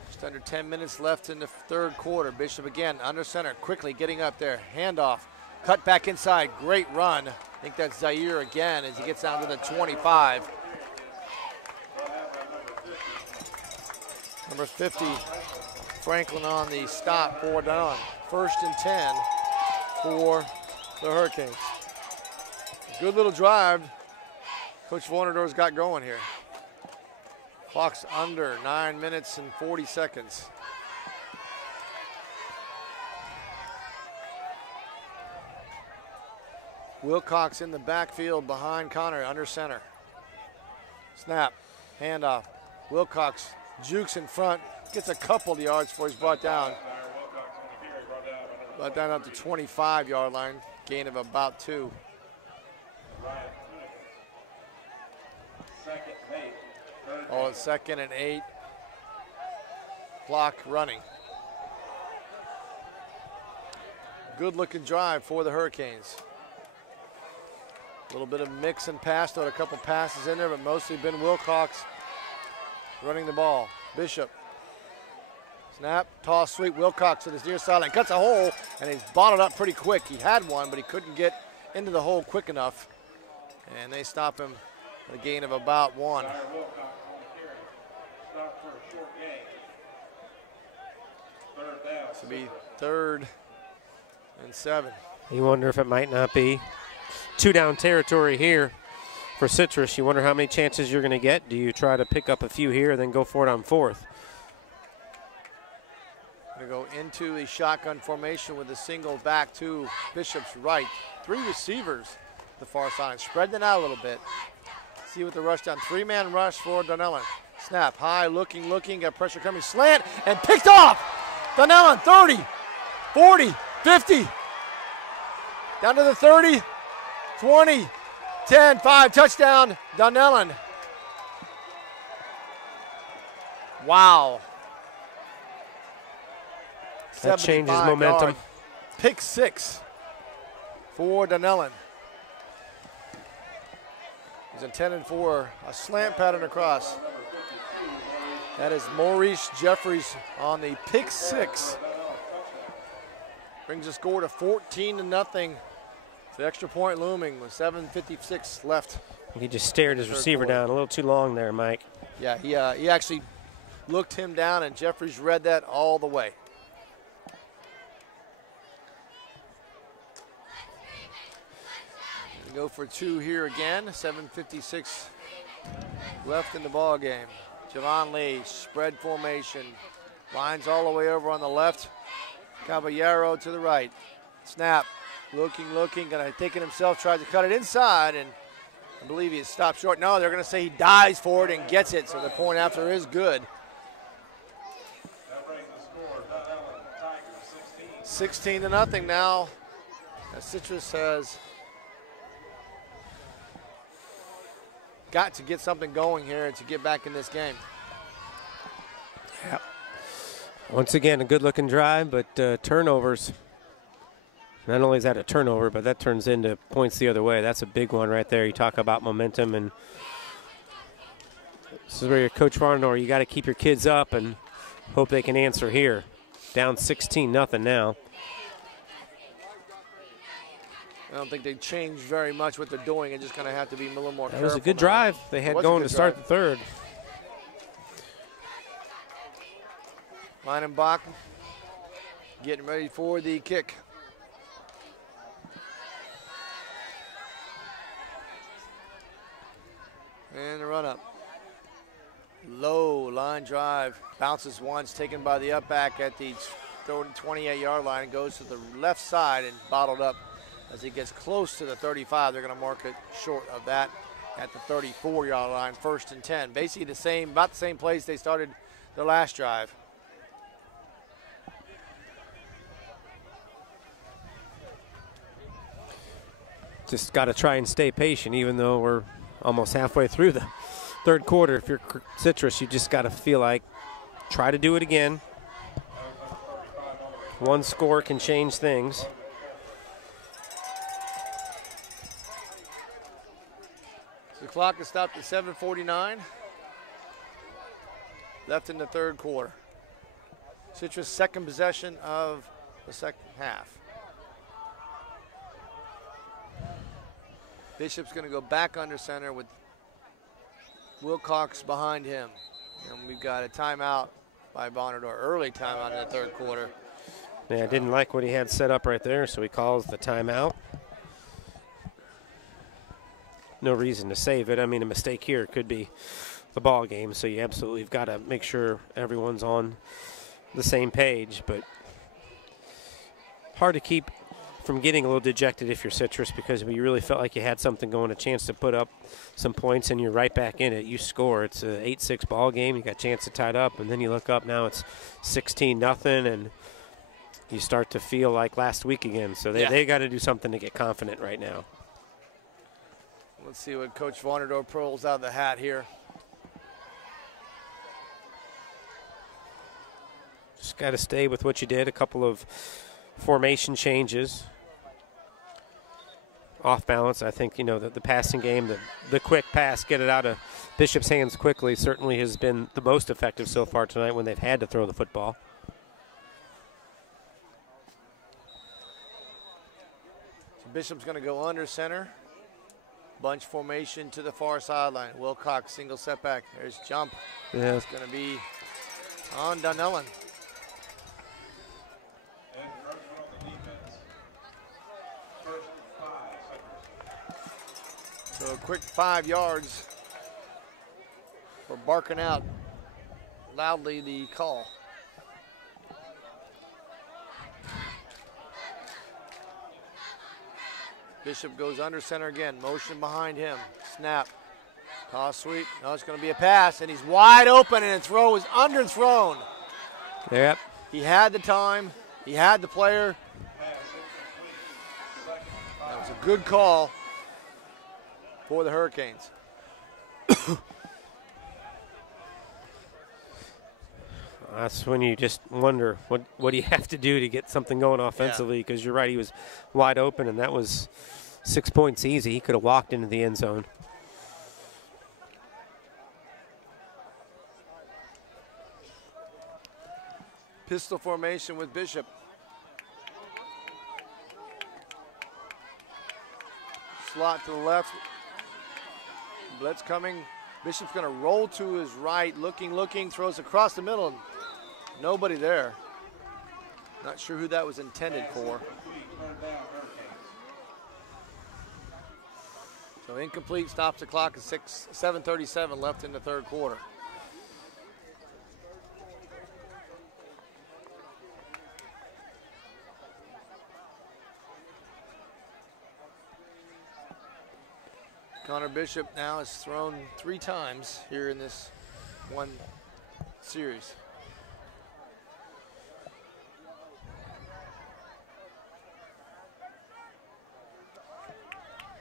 Just under 10 minutes left in the third quarter. Bishop again under center, quickly getting up there. Handoff, cut back inside, great run. I think that's Zaire again as he gets down to the 25. Number 50, Franklin on the stop for Dunellen. 1st and 10 for the Hurricanes. Good little drive Coach Vonador's got going here. Clock's under 9 minutes and 40 seconds. Wilcox in the backfield behind Connor, under center. Snap, handoff. Wilcox jukes in front, gets a couple yards before he's brought down. Brought down up to 25-yard line, gain of about 2. All at 2nd and 8. Clock running. Good looking drive for the Hurricanes. A little bit of mix and pass, though, a couple passes in there, but mostly been Wilcox running the ball. Bishop. Snap, toss, sweep. Wilcox in his near sideline. Cuts a hole, and he's bottled up pretty quick. He had one, but he couldn't get into the hole quick enough. And they stop him at a gain of about 1. This will be 3rd and 7. You wonder if it might not be 2-down territory here for Citrus. You wonder how many chances you're going to get. Do you try to pick up a few here and then go for it on 4th? Going to go into the shotgun formation with a single back to Bishop's right. 3 receivers the far side. Spread them out a little bit. See what the rush down. 3-man rush for Dunellen. Snap, high, looking, got pressure coming. Slant, and picked off. Dunellen, 30, 40, 50. Down to the 30, 20, 10, 5, touchdown, Dunellen. Wow. That changes momentum. Yard. Pick 6 for Dunellen. He's intended for a slant pattern across. That is Maurice Jeffries on the pick 6. Brings the score to 14-0. The extra point looming with 7:56 left. He just stared his receiver down a little too long there, Mike. Yeah, he actually looked him down, and Jeffries read that all the way. Go for 2 here again. 7:56 left in the ball game. Javon Lee, spread formation. Lines all the way over on the left. Caballero to the right. Snap. Looking, gonna take it himself, tries to cut it inside, and I believe he stopped short. No, they're gonna say he dives for it and gets it, so the point after is good. 16-0 now. Citrus has got to get something going here to get back in this game. Yep. Once again, a good-looking drive, but turnovers. Not only is that a turnover, but that turns into points the other way. That's a big one right there. You talk about momentum, and this is where your Coach Varnador, you got to keep your kids up and hope they can answer here. Down 16-0 now. I don't think they changed very much what they're doing. It's just going to have to be a little more careful. That was a good drive they had going to start the third. Leinenbach getting ready for the kick. And the run up. Low line drive. Bounces once, taken by the up back at the 28-yard line. Goes to the left side and bottled up. As he gets close to the 35, they're going to mark it short of that at the 34-yard line, 1st and 10. Basically the same, about the same place they started their last drive. Just got to try and stay patient, even though we're almost halfway through the third quarter. If you're Citrus, you just got to feel like try to do it again. One score can change things. The clock is stopped at 7:49. Left in the third quarter. Citrus' second possession of the second half. Bishop's going to go back under center with Wilcox behind him. And we've got a timeout by Varnador, early timeout in the third quarter. Yeah, I didn't like what he had set up right there, so he calls the timeout. No reason to save it. I mean, a mistake here could be the ball game, so you absolutely have got to make sure everyone's on the same page. But hard to keep from getting a little dejected if you're Citrus, because you really felt like you had something going, a chance to put up some points, and you're right back in it. You score. It's an 8-6 ball game. You got a chance to tie it up, and then you look up now it's 16-0, and you start to feel like last week again. So they got to do something to get confident right now. Let's see what Coach Varnador pulls out of the hat here. Just got to stay with what you did. A couple of formation changes. Off balance, I think, the passing game, the quick pass, get it out of Bishop's hands quickly, certainly has been the most effective so far tonight when they've had to throw the football. So Bishop's going to go under center. Bunch formation to the far sideline. Wilcox, single setback. There's jump. Yeah. It's going to be on Dunellen. So a quick 5 yards for barking out loudly the call. Bishop goes under center again. Motion behind him. Snap. Toss sweep. No, it's going to be a pass, and he's wide open, and the throw is underthrown. Yep. He had the time. He had the player. That was a good call for the Hurricanes. That's when you just wonder what do you have to do to get something going offensively, because you're right, he was wide open, and that was 6 points easy. He could have walked into the end zone. Pistol formation with Bishop. Slot to the left. Blitz coming. Bishop's going to roll to his right, looking, throws across the middle. Nobody there. Not sure who that was intended for. So incomplete, stops the clock at 7:37 left in the third quarter. Connor Bishop now has thrown 3 times here in this one series.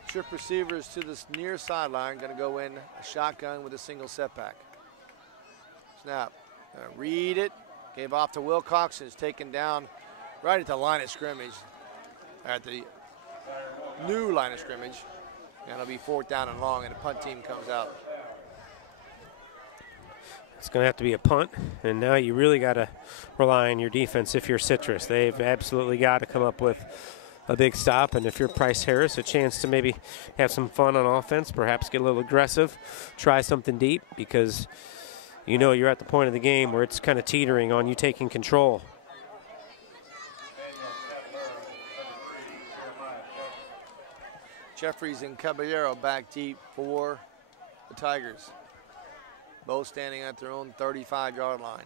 Trip receivers to this near sideline, going to go in a shotgun with a single setback. Snap, read it, gave off to Wilcox, and is taken down right at the line of scrimmage, at the new line of scrimmage. And it'll be 4th down and long, and the punt team comes out. It's going to have to be a punt, and now you really got to rely on your defense if you're Citrus. They've absolutely got to come up with a big stop, and if you're Price Harris, a chance to maybe have some fun on offense, perhaps get a little aggressive, try something deep, because you know you're at the point of the game where it's kind of teetering on you taking control. Jeffries and Caballero back deep for the Tigers. Both standing at their own 35-yard line.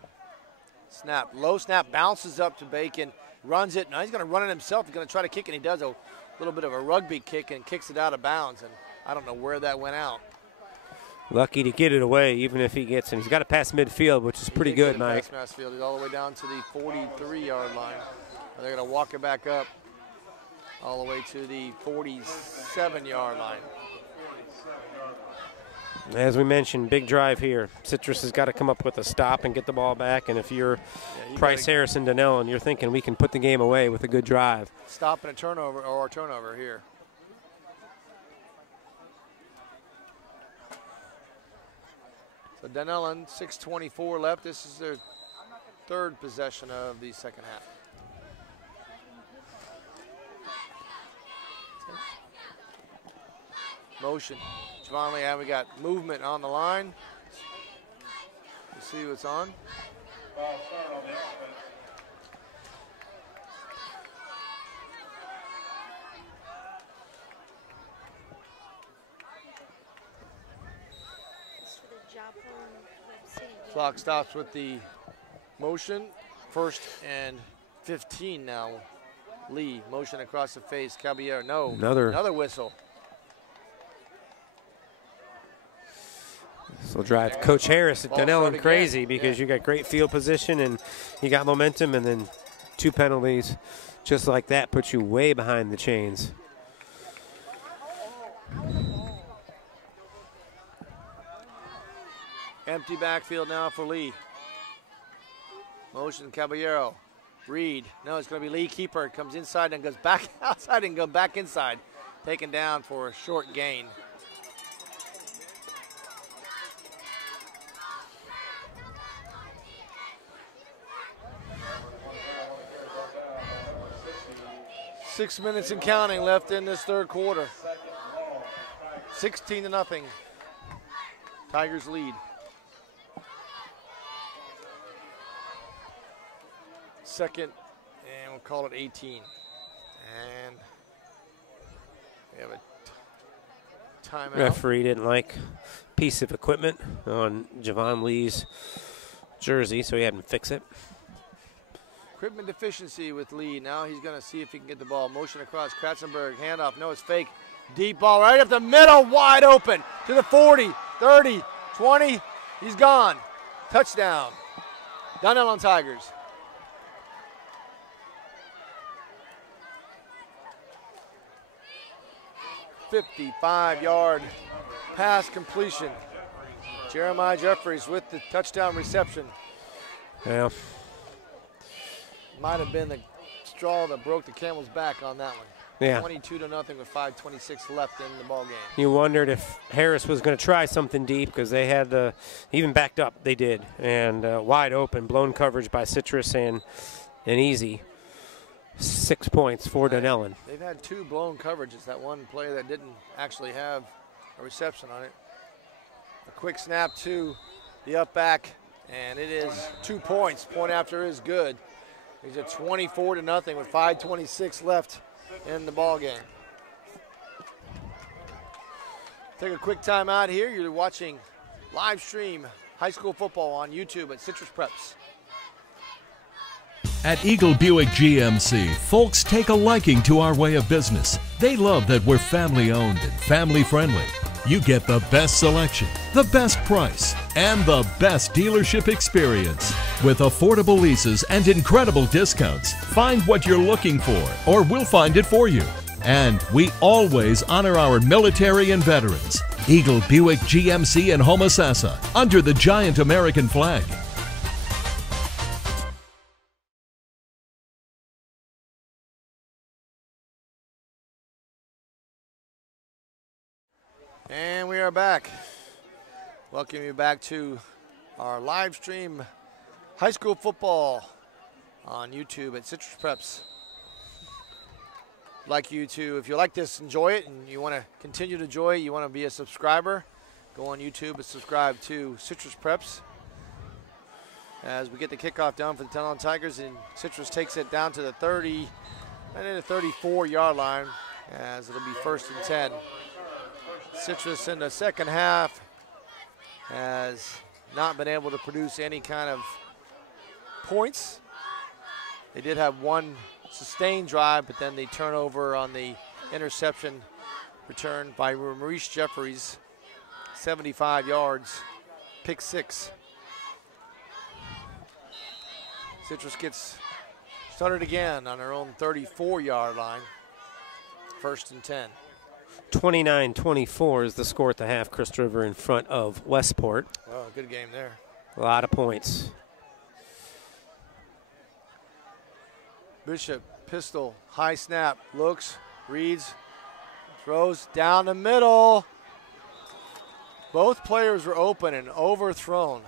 Snap, low snap, bounces up to Bacon, runs it. Now he's going to run it himself. He's going to try to kick, and he does a little bit of a rugby kick and kicks it out of bounds. And I don't know where that went out. Lucky to get it away, even if he gets it. He's got to pass midfield, which is pretty good, Mike. Pass midfield. He's all the way down to the 43-yard line. And they're going to walk it back up all the way to the 47-yard line. As we mentioned, big drive here. Citrus has got to come up with a stop and get the ball back. And if you're Price Harris and Dunellen, you're thinking we can put the game away with a good drive. Stop and a turnover, or a turnover here. So Dunellen, 6:24 left. This is their 3rd possession of the second half. Motion. Javon Lee, we got movement on the line. We'll see what's on. Clock stops with the motion. 1st and 15 now. Lee, motion across the face. Caballero, no. Another whistle. This will drive Coach Harris at Dunellen crazy because you got great field position and you got momentum, and then 2 penalties just like that puts you way behind the chains. Empty backfield now for Lee. Motion Caballero. Reed. No, it's going to be Lee. Keeper comes inside and goes back outside and goes back inside. Taken down for a short gain. Six minutes and counting left in this third quarter. 16-0. Tigers lead. Second, and we'll call it 18. And we have a timeout. Referee didn't like a piece of equipment on Javon Lee's jersey, so he had him fix it. Equipment deficiency with Lee. Now he's going to see if he can get the ball. Motion across. Kratzenberg, handoff. No, it's fake. Deep ball right up the middle, wide open to the 40, 30, 20. He's gone. Touchdown. Dunellen Tigers. $55-yard pass completion. Jeremiah Jeffries with the touchdown reception. Yeah. Might have been the straw that broke the camel's back on that one. Yeah. 22-0 with 5:26 left in the ball game. You wondered if Harris was going to try something deep because they had even backed up. They did, and wide open, blown coverage by Citrus and easy. 6 points for Dunellen. They've had 2 blown coverages. That one play that didn't actually have a reception on it. A quick snap to the up back, and it is 2 points. Point after is good. He's at 24-0 with 5:26 left in the ball game. Take a quick time out here. You're watching live stream high school football on YouTube at Citrus Preps. At Eagle Buick GMC, folks take a liking to our way of business. They love that we're family owned and family friendly. You get the best selection, the best price, and the best dealership experience. With affordable leases and incredible discounts, find what you're looking for, or we'll find it for you. And we always honor our military and veterans. Eagle Buick GMC in Homosassa, under the giant American flag. And we are back. Welcome you back to our live stream high school football on YouTube at Citrus Preps. I'd like you to, if you like this, enjoy it, and you want to continue to enjoy it, you want to be a subscriber, go on YouTube and subscribe to Citrus Preps. As we get the kickoff down for the Dunellen Tigers, and Citrus takes it down to the 30, and then the 34-yard line, as it'll be 1st and 10. Citrus in the second half has not been able to produce any kind of points. They did have one sustained drive, but then the turnover on the interception return by Maurice Jeffries, 75 yards, pick 6. Citrus gets started again on their own 34-yard line, 1st and 10. 29-24 is the score at the half. Crystal River in front of Westport. Oh, good game there. A lot of points. Bishop, pistol, high snap, looks, reads, throws down the middle. Both players were open and overthrown.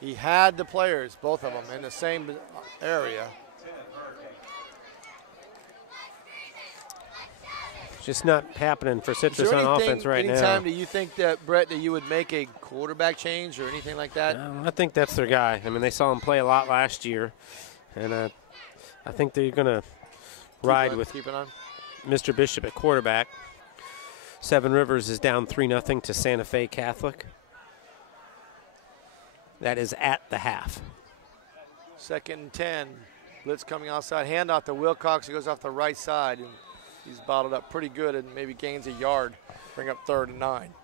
He had the players, both of them, in the same area. Just not happening for Citrus on offense right now. Anytime do you think that, Brett, that you would make a quarterback change or anything like that? I think that's their guy. I mean, they saw him play a lot last year, and I think they're going to ride with Mr. Bishop at quarterback. Seven Rivers is down 3-0 to Santa Fe Catholic. That is at the half. 2nd and 10. Blitz coming outside. Handoff to Wilcox. He goes off the right side. And he's bottled up pretty good and maybe gains a yard. Bring up 3rd and 9.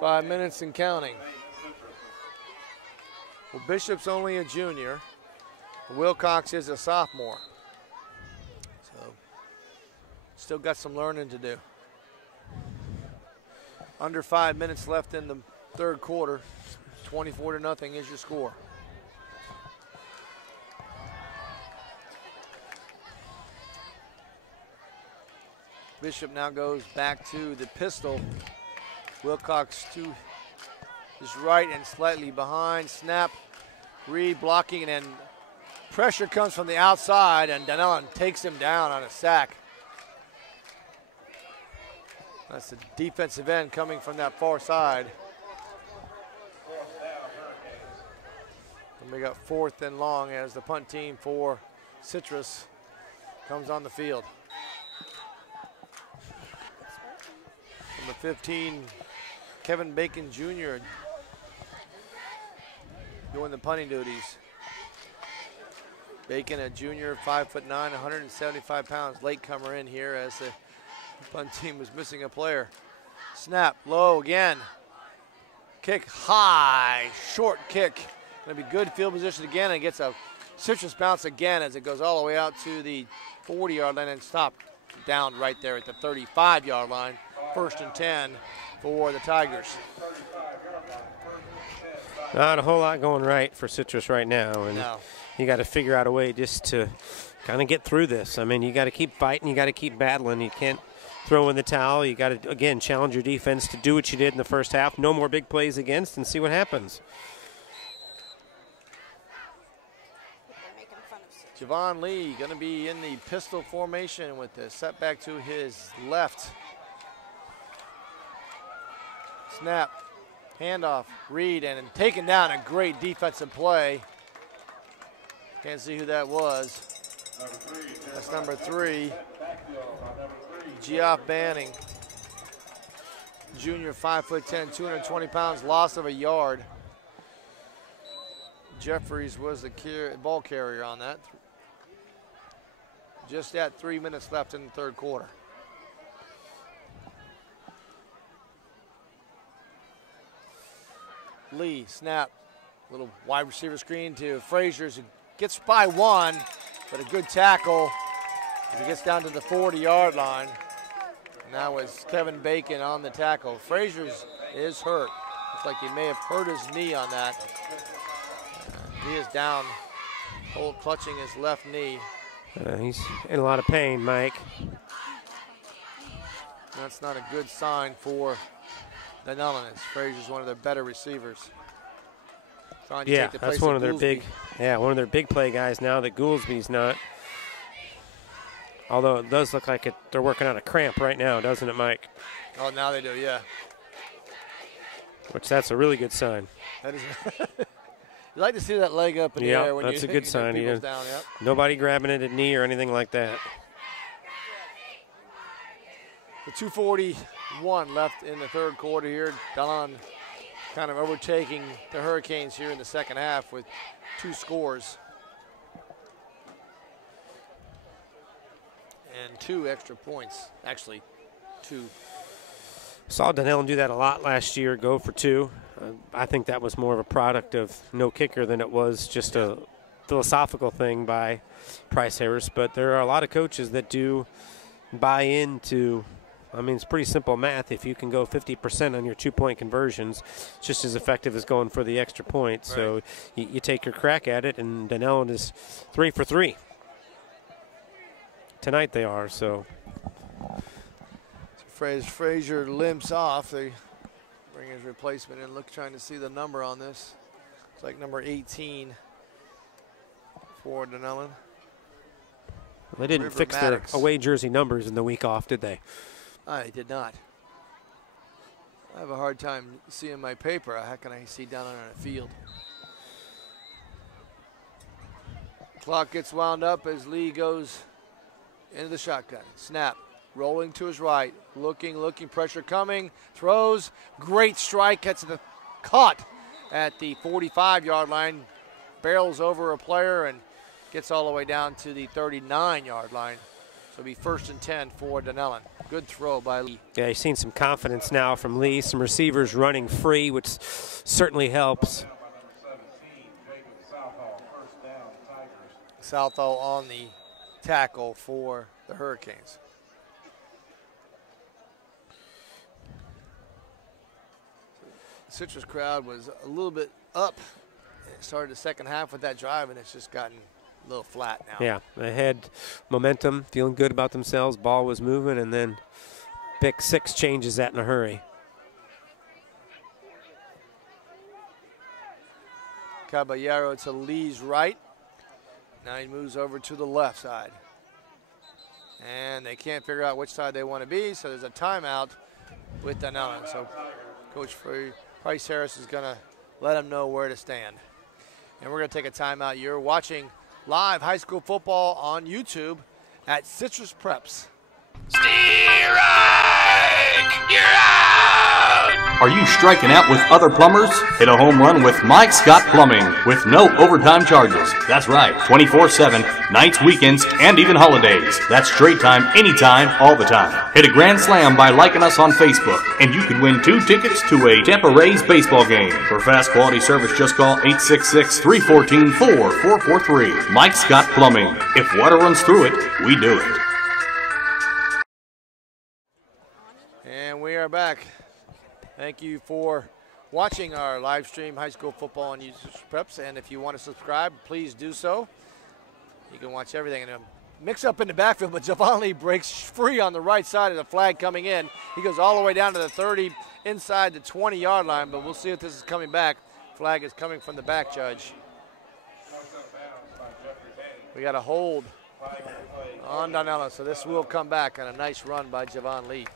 Five minutes and counting. Well, Bishop's only a junior. Wilcox is a sophomore. So, still got some learning to do. Under 5 minutes left in the 3rd quarter. 24-0 is your score. Bishop now goes back to the pistol. Wilcox to his right and slightly behind. Snap, Reed blocking, and then pressure comes from the outside, and Dunellen takes him down on a sack. That's the defensive end coming from that far side. And we got 4th and long as the punt team for Citrus comes on the field. Number 15, Kevin Bacon Jr. doing the punting duties. Bacon, a junior, 5'9", 175 pounds, late comer in here as the punt team was missing a player. Snap, low again. Kick high, short kick. Gonna be good field position again, and gets a Citrus bounce again as it goes all the way out to the 40-yard line and stopped down right there at the 35-yard line. 1st and 10 for the Tigers. Not a whole lot going right for Citrus right now, and No. you got to figure out a way just to kind of get through this. I mean, you got to keep fighting, you got to keep battling. You can't throw in the towel. You got to, again, challenge your defense to do what you did in the first half. No more big plays against, and see what happens. Javon Lee going to be in the pistol formation with the setback to his left. Snap, handoff, Reed, and taken down. A great defensive play. Can't see who that was. That's number 3. Geoff Banning. Junior, 5'10", 220 pounds, loss of a yard. Jeffries was the ball carrier on that. Just at 3 minutes left in the third quarter. Lee, snap, little wide receiver screen to Frazier's, who gets by 1, but a good tackle as he gets down to the 40-yard line. And that was Kevin Bacon on the tackle. Frazier's is hurt. Looks like he may have hurt his knee on that. He is down, clutching his left knee. He's in a lot of pain, Mike. That's not a good sign for the Nullins. Frazier's one of their better receivers. Trying to take the place that's one of their Goolsby. one of their big play guys now that Goolsby's not. Although it does look like they're working on a cramp right now, doesn't it, Mike? Oh, now they do, yeah. Which that's a really good sign. That is. You like to see that leg up in the air when that's a good sign. People's down, yep. Nobody grabbing it at knee or anything like that. The 2:41 left in the third quarter here. Don kind of overtaking the Hurricanes here in the second half with 2 scores. And 2 extra points. Actually, 2. Saw Dunellen do that a lot last year, go for 2. I think that was more of a product of no kicker than it was just a philosophical thing by Price Harris. But there are a lot of coaches that do buy into, I mean, it's pretty simple math. If you can go 50% on your 2-point conversions, it's just as effective as going for the extra point. Right. So you take your crack at it, and Dunellen is 3 for 3. Tonight they are, so. Frazier limps off. They bring his replacement in. Trying to see the number on this. It's like number 18 for Dunellen. They didn't fix their away jersey numbers in the week off, did they? I did not. I have a hard time seeing my paper. How can I see down on a field? Clock gets wound up as Lee goes into the shotgun. Snap. Rolling to his right. Looking, pressure coming. Throws. Great strike. Caught at the 45-yard line. Barrels over a player and gets all the way down to the 39-yard line. So it'll be 1st and 10 for Dunellen. Good throw by Lee. Yeah, you've seen some confidence now from Lee. Some receivers running free, which certainly helps. Southall on the tackle for the Hurricanes. The Citrus crowd was a little bit up. It started the second half with that drive, and it's just gotten a little flat now. Yeah, they had momentum, feeling good about themselves. Ball was moving, and then pick 6 changes that in a hurry. Caballero to Lee's right. Now he moves over to the left side. And they can't figure out which side they want to be, so there's a timeout with Dunellen. So Coach Price Harris is going to let them know where to stand. And we're going to take a timeout. You're watching live high school football on YouTube at Citrus Preps. Strike! You're out! Are you striking out with other plumbers? Hit a home run with Mike Scott Plumbing with no overtime charges. That's right, 24/7, nights, weekends, and even holidays. That's straight time, anytime, all the time. Hit a grand slam by liking us on Facebook, and you could win 2 tickets to a Tampa Rays baseball game. For fast quality service, just call 866-314-4443. Mike Scott Plumbing. If water runs through it, we do it. And we are back. Thank you for watching our live stream high school football on YouTube Preps. And if you want to subscribe, please do so. You can watch everything. And mix up in the backfield, but Javon Lee breaks free on the right side of the flag coming in. He goes all the way down to the 30, inside the 20-yard line, but we'll see if this is coming back. Flag is coming from the back, Judge. We got a hold on Donella, so this will come back on a nice run by Javon Lee.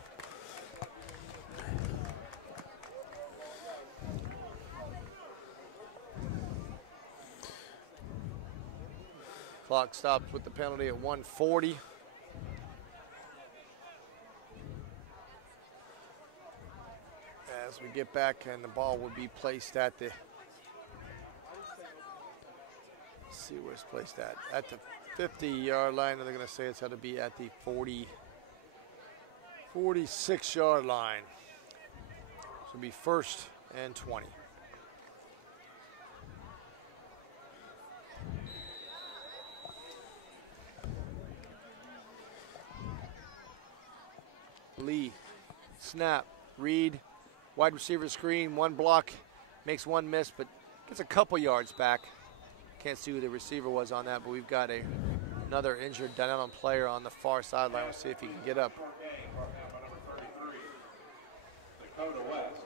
Clock stops with the penalty at 1:40. As we get back, and the ball would be placed at the, let's see where it's placed at the 50-yard line, and they're going to say it's had to be at the 46-yard line. So it'll be 1st and 20. Lee, snap, read, wide receiver screen, one block, makes one miss, but gets a couple yards back. Can't see who the receiver was on that, but we've got another injured Dunellen player on the far sideline. We'll see if he can get up. Dakota West.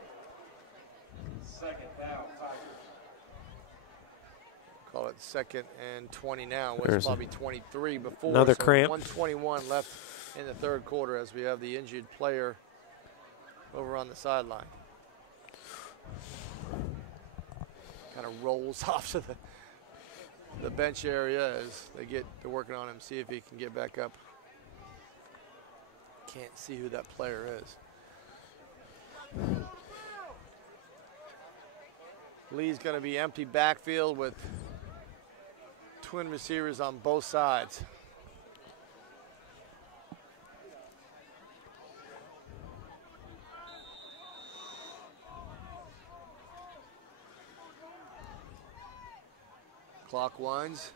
2nd down, Tigers. Call it 2nd and 20 now. Was probably 23 before. Another so cramp. 1:21 left in the 3rd quarter as we have the injured player over on the sideline. Kind of rolls off to the bench area as they're working on him, see if he can get back up. Can't see who that player is. Lee's going to be empty backfield with twin receivers on both sides. Clock winds.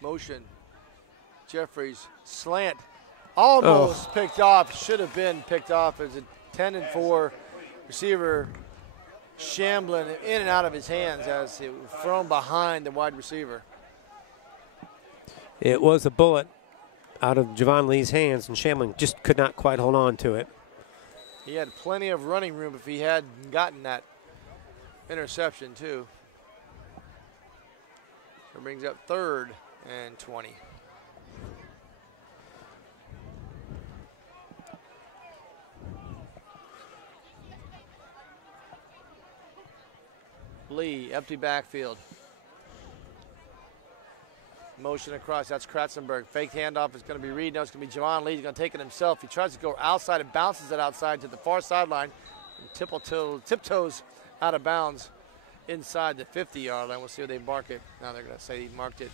Motion. Jeffries slant. Almost picked off. Should have been picked off as a 10-4 receiver shambling in and out of his hands as it was thrown behind the wide receiver. It was a bullet out of Javon Lee's hands, and Shambling just could not quite hold on to it. He had plenty of running room if he had gotten that interception too. It brings up 3rd and 20. Lee, empty backfield. Motion across, that's Kratzenberg. Fake handoff is going to be Reed. No, it's going to be Javon Lee. He's going to take it himself. He tries to go outside and bounces it outside to the far sideline. And tiptoes out of bounds inside the 50-yard line. We'll see where they mark it. Now they're going to say he marked it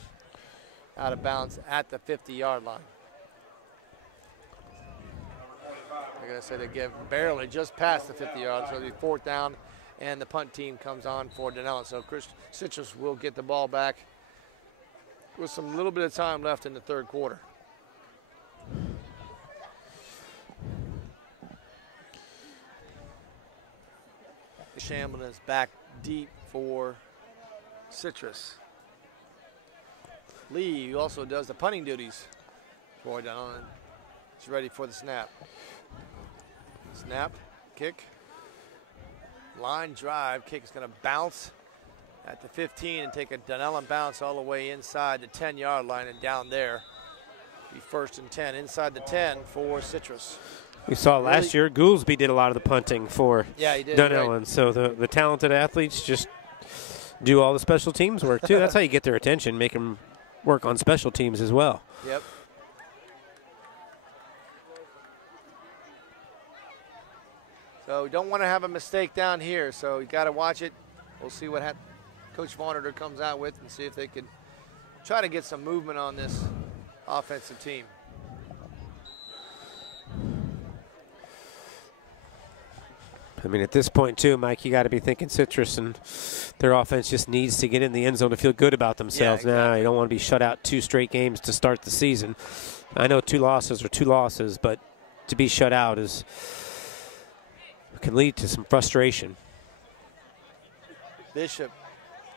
out of bounds at the 50-yard line. They're going to say they give barely just past the 50-yard, so it'll be 4th down, and the punt team comes on for Dunellen. So Chris Citrus will get the ball back with some little bit of time left in the 3rd quarter. Shamblin is back deep for Citrus. Lee, who also does the punting duties for Dunellen, is ready for the snap. Snap, kick, line drive. Kick is going to bounce at the 15 and take a Dunellen bounce all the way inside the 10-yard line and down there. Be 1st and 10 inside the 10 for Citrus. We saw last year Goolsby did a lot of the punting for he did, Dunellen. right. So the talented athletes just do all the special teams work too. That's how you get their attention, make them work on special teams as well. Yep. So we don't want to have a mistake down here, so you got to watch it. We'll see what Coach Monitor comes out with and see if they could try to get some movement on this offensive team. I mean, at this point, too, Mike, you got to be thinking Citrus and their offense just needs to get in the end zone to feel good about themselves. Yeah, exactly. Now, you don't want to be shut out 2 straight games to start the season. I know 2 losses are 2 losses, but to be shut out is can lead to some frustration. Bishop,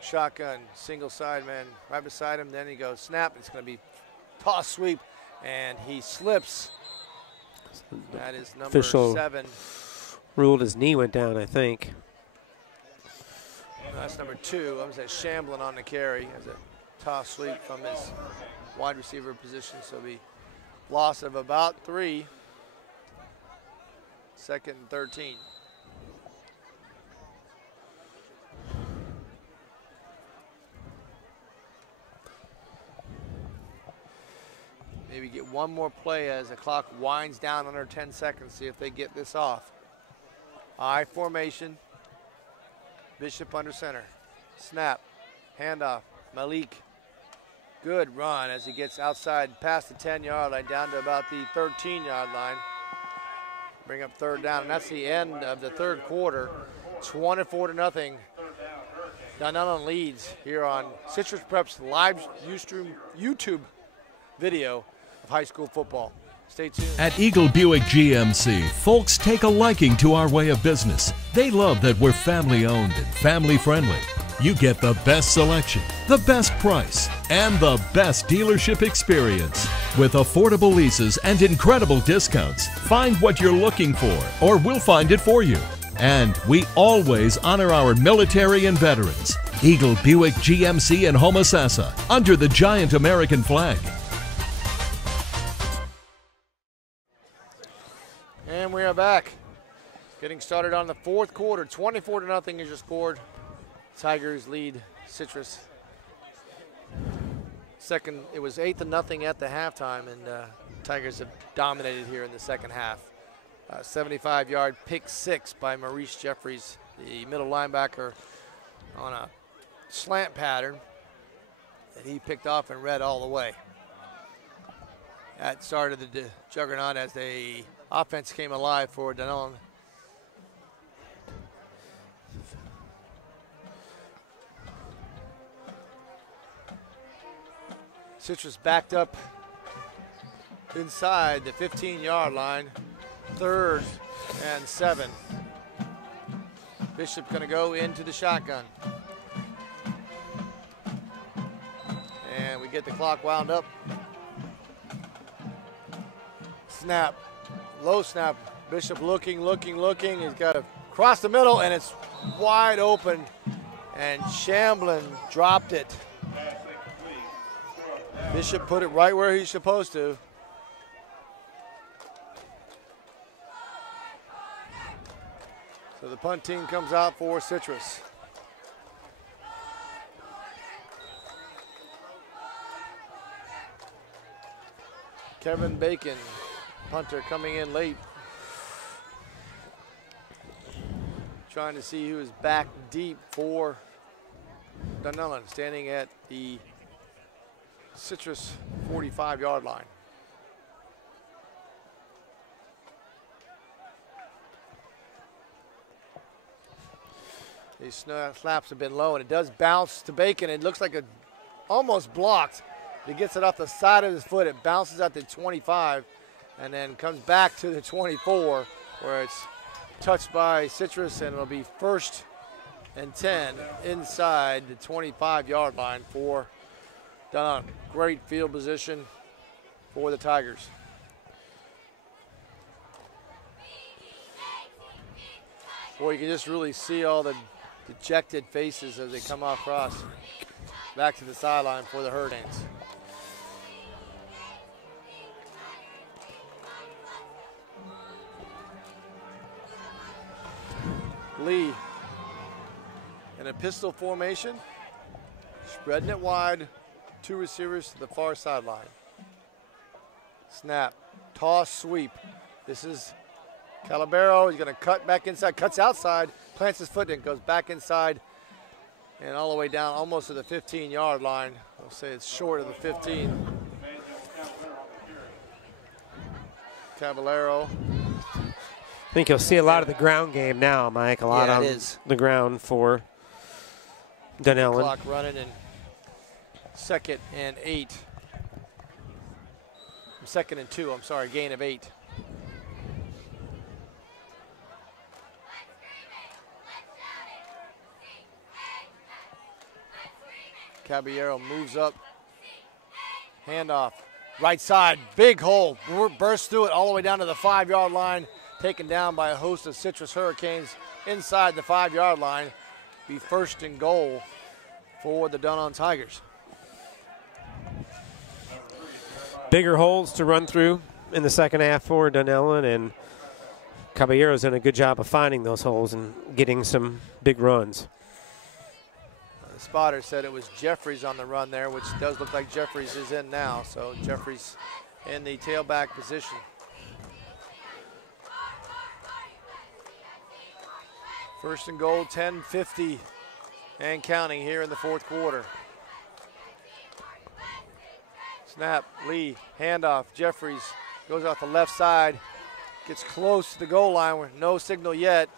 shotgun, single side man right beside him. Then he goes snap. It's going to be toss sweep, and he slips. That is number Official 7. Ruled his knee went down, I think. No, that's number 2. I was at Shamblin on the carry as a toss sweep from his wide receiver position. So it'll be loss of about 3. 2nd and 13. Maybe get one more play as the clock winds down under 10 seconds, see if they get this off. I formation. Bishop under center. Snap. Handoff. Malik. Good run as he gets outside past the 10-yard line down to about the 13-yard line. Bring up 3rd down, and that's the end of the 3rd quarter. 24-0. Dunellen leads here on Citrus Prep's live Ustream YouTube video of high school football. Stay tuned. At Eagle Buick GMC, folks take a liking to our way of business. They love that we're family owned and family friendly. You get the best selection, the best price, and the best dealership experience. With affordable leases and incredible discounts, find what you're looking for, or we'll find it for you. And we always honor our military and veterans. Eagle Buick GMC in Homosassa, under the giant American flag. And we are back. Getting started on the 4th quarter. 24-0 is your score. Tigers lead Citrus. Second, it was 8-0 at the halftime, and Tigers have dominated here in the second half. 75-yard pick 6 by Maurice Jeffries, the middle linebacker, on a slant pattern that he picked off and read all the way. That started the juggernaut as the offense came alive for Dunellen. Citrus backed up inside the 15-yard line. 3rd and 7. Bishop going to go into the shotgun. And we get the clock wound up. Snap. Low snap. Bishop looking. He's got to cross the middle, and it's wide open. And Shamblin dropped it. Bishop put it right where he's supposed to. So the punt team comes out for Citrus. Kevin Bacon, punter, coming in late. Trying to see who is back deep for Dunellen, standing at the Citrus 45-yard line. These snaps have been low, and it does bounce to Bacon. It looks like it almost blocked. He gets it off the side of his foot. It bounces at the 25 and then comes back to the 24 where it's touched by Citrus, and it'll be 1st and 10 inside the 25-yard line for Dunellen. Great field position for the Tigers. Boy, you can just really see all the dejected faces as they come across back to the sideline for the Hurricanes. Lee in a pistol formation, spreading it wide, 2 receivers to the far sideline. Snap, toss, sweep. This is Calabero. He's going to cut back inside, cuts outside, plants his foot in, goes back inside, and all the way down almost to the 15-yard line. I'll say it's short of the 15. Caballero. I think you'll see a lot of the ground game now, Mike. A lot on the ground for Dunellen. Clock running in 2nd and 8. 2nd and 2, I'm sorry, gain of 8. Caballero moves up. Handoff. Right side. Big hole. Bursts through it all the way down to the 5-yard line. Taken down by a host of Citrus Hurricanes inside the 5-yard line. Be first and goal for the Dunon Tigers. Bigger holes to run through in the second half for Dunellen, and Caballero's done a good job of finding those holes and getting some big runs. The spotter said it was Jeffries on the run there, which does look like Jeffries is in now. So Jeffries in the tailback position. First and goal, 10:50 and counting here in the fourth quarter. Snap, Lee, handoff, Jeffries goes off the left side, gets close to the goal line with no signal yet,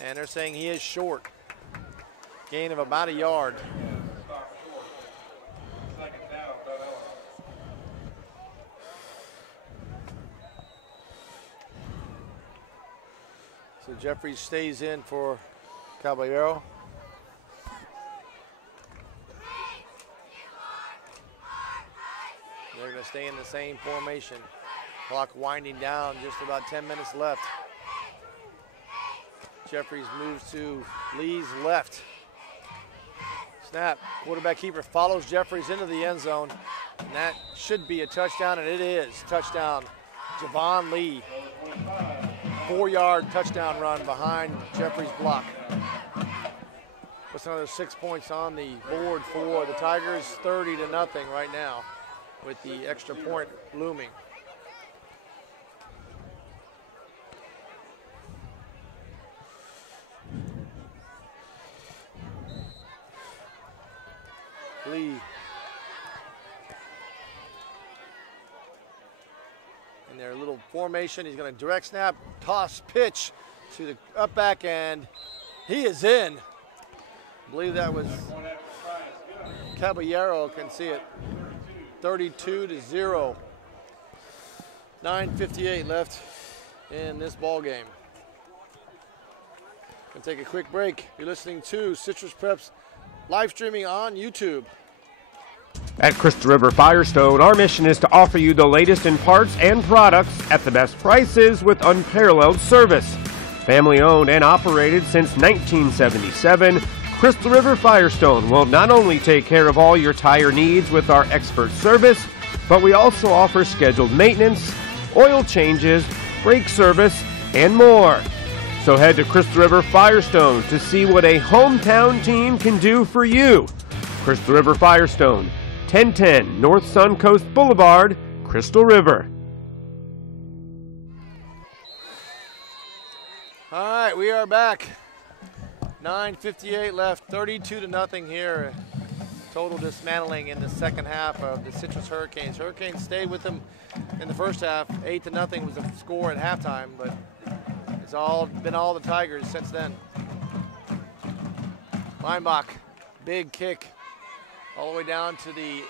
and they're saying he is short. Gain of about a yard. So Jeffries stays in for Caballero. They're going to stay in the same formation. Clock winding down, just about 10 minutes left. Jeffries moves to Lee's left. Snap, quarterback keeper follows Jeffries into the end zone, and that should be a touchdown, and it is. Touchdown, Javon Lee. 4-yard touchdown run behind Jeffries' block. That's another 6 points on the board for the Tigers, 30-0 right now, with the extra point looming. Lee. In their little formation, he's going to direct snap, toss, pitch to the up back, and he is in. I believe that was Caballero, can see it. 32-0. 9:58 left in this ball game. Gonna take a quick break. You're listening to Citrus Preps live streaming on YouTube. At Crystal River Firestone, our mission is to offer you the latest in parts and products at the best prices with unparalleled service. Family owned and operated since 1977, Crystal River Firestone will not only take care of all your tire needs with our expert service, but we also offer scheduled maintenance, oil changes, brake service, and more. So head to Crystal River Firestone to see what a hometown team can do for you. Crystal River Firestone, 1010 North Suncoast Boulevard, Crystal River. All right, we are back. 9:58 left, 32-0 here. Total dismantling in the second half of the Citrus Hurricanes. Hurricanes stayed with them in the first half. 8-0 was the score at halftime, but it's been all the Tigers since then. Weinbach, big kick all the way down to the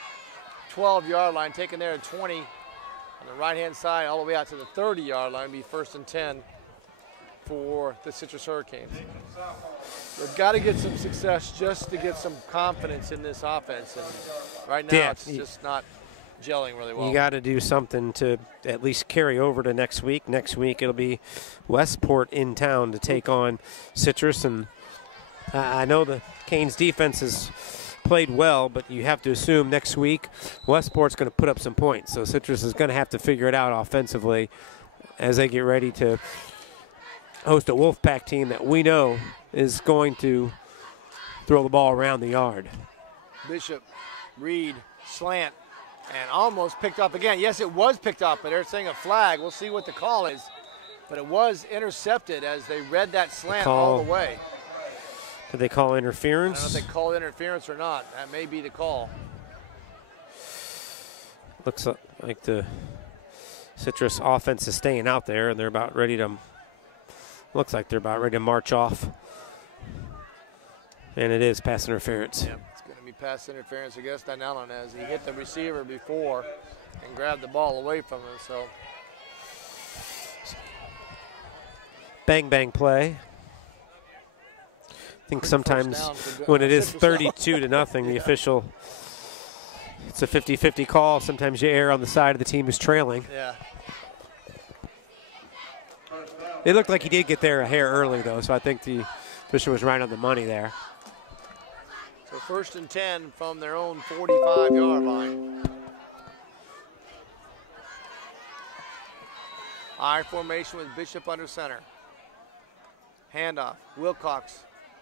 12-yard line, taken there at 20 on the right-hand side, all the way out to the 30-yard line, be first and 10 for the Citrus Hurricanes. They've got to get some success just to get some confidence in this offense, and right now it's just not gelling really well. You got to do something to at least carry over to next week. Next week it'll be Westport in town to take on Citrus, and I know the Canes defense has played well, but you have to assume next week Westport's going to put up some points. So Citrus is going to have to figure it out offensively as they get ready to host a Wolfpack team that we know is going to throw the ball around the yard. Bishop, Reed, slant, and almost picked up again. Yes, it was picked up, but they're saying a flag. We'll see what the call is. But it was intercepted as they read that slant all the way. Did they call interference? I don't know if they called interference or not. That may be the call. Looks like the Citrus offense is staying out there, and they're about ready to, looks like they're about ready to march off. And it is pass interference. Yep, it's going to be pass interference against Dunellen as he hit the receiver before and grabbed the ball away from him. So bang, bang play. I think sometimes when it is 32-0, the official, it's a 50-50 call. Sometimes you err on the side of the team who's trailing. Yeah. It looked like he did get there a hair early, though, so I think the official was right on the money there. So 1st and 10 from their own 45-yard line. I formation with Bishop under center. Handoff. Wilcox,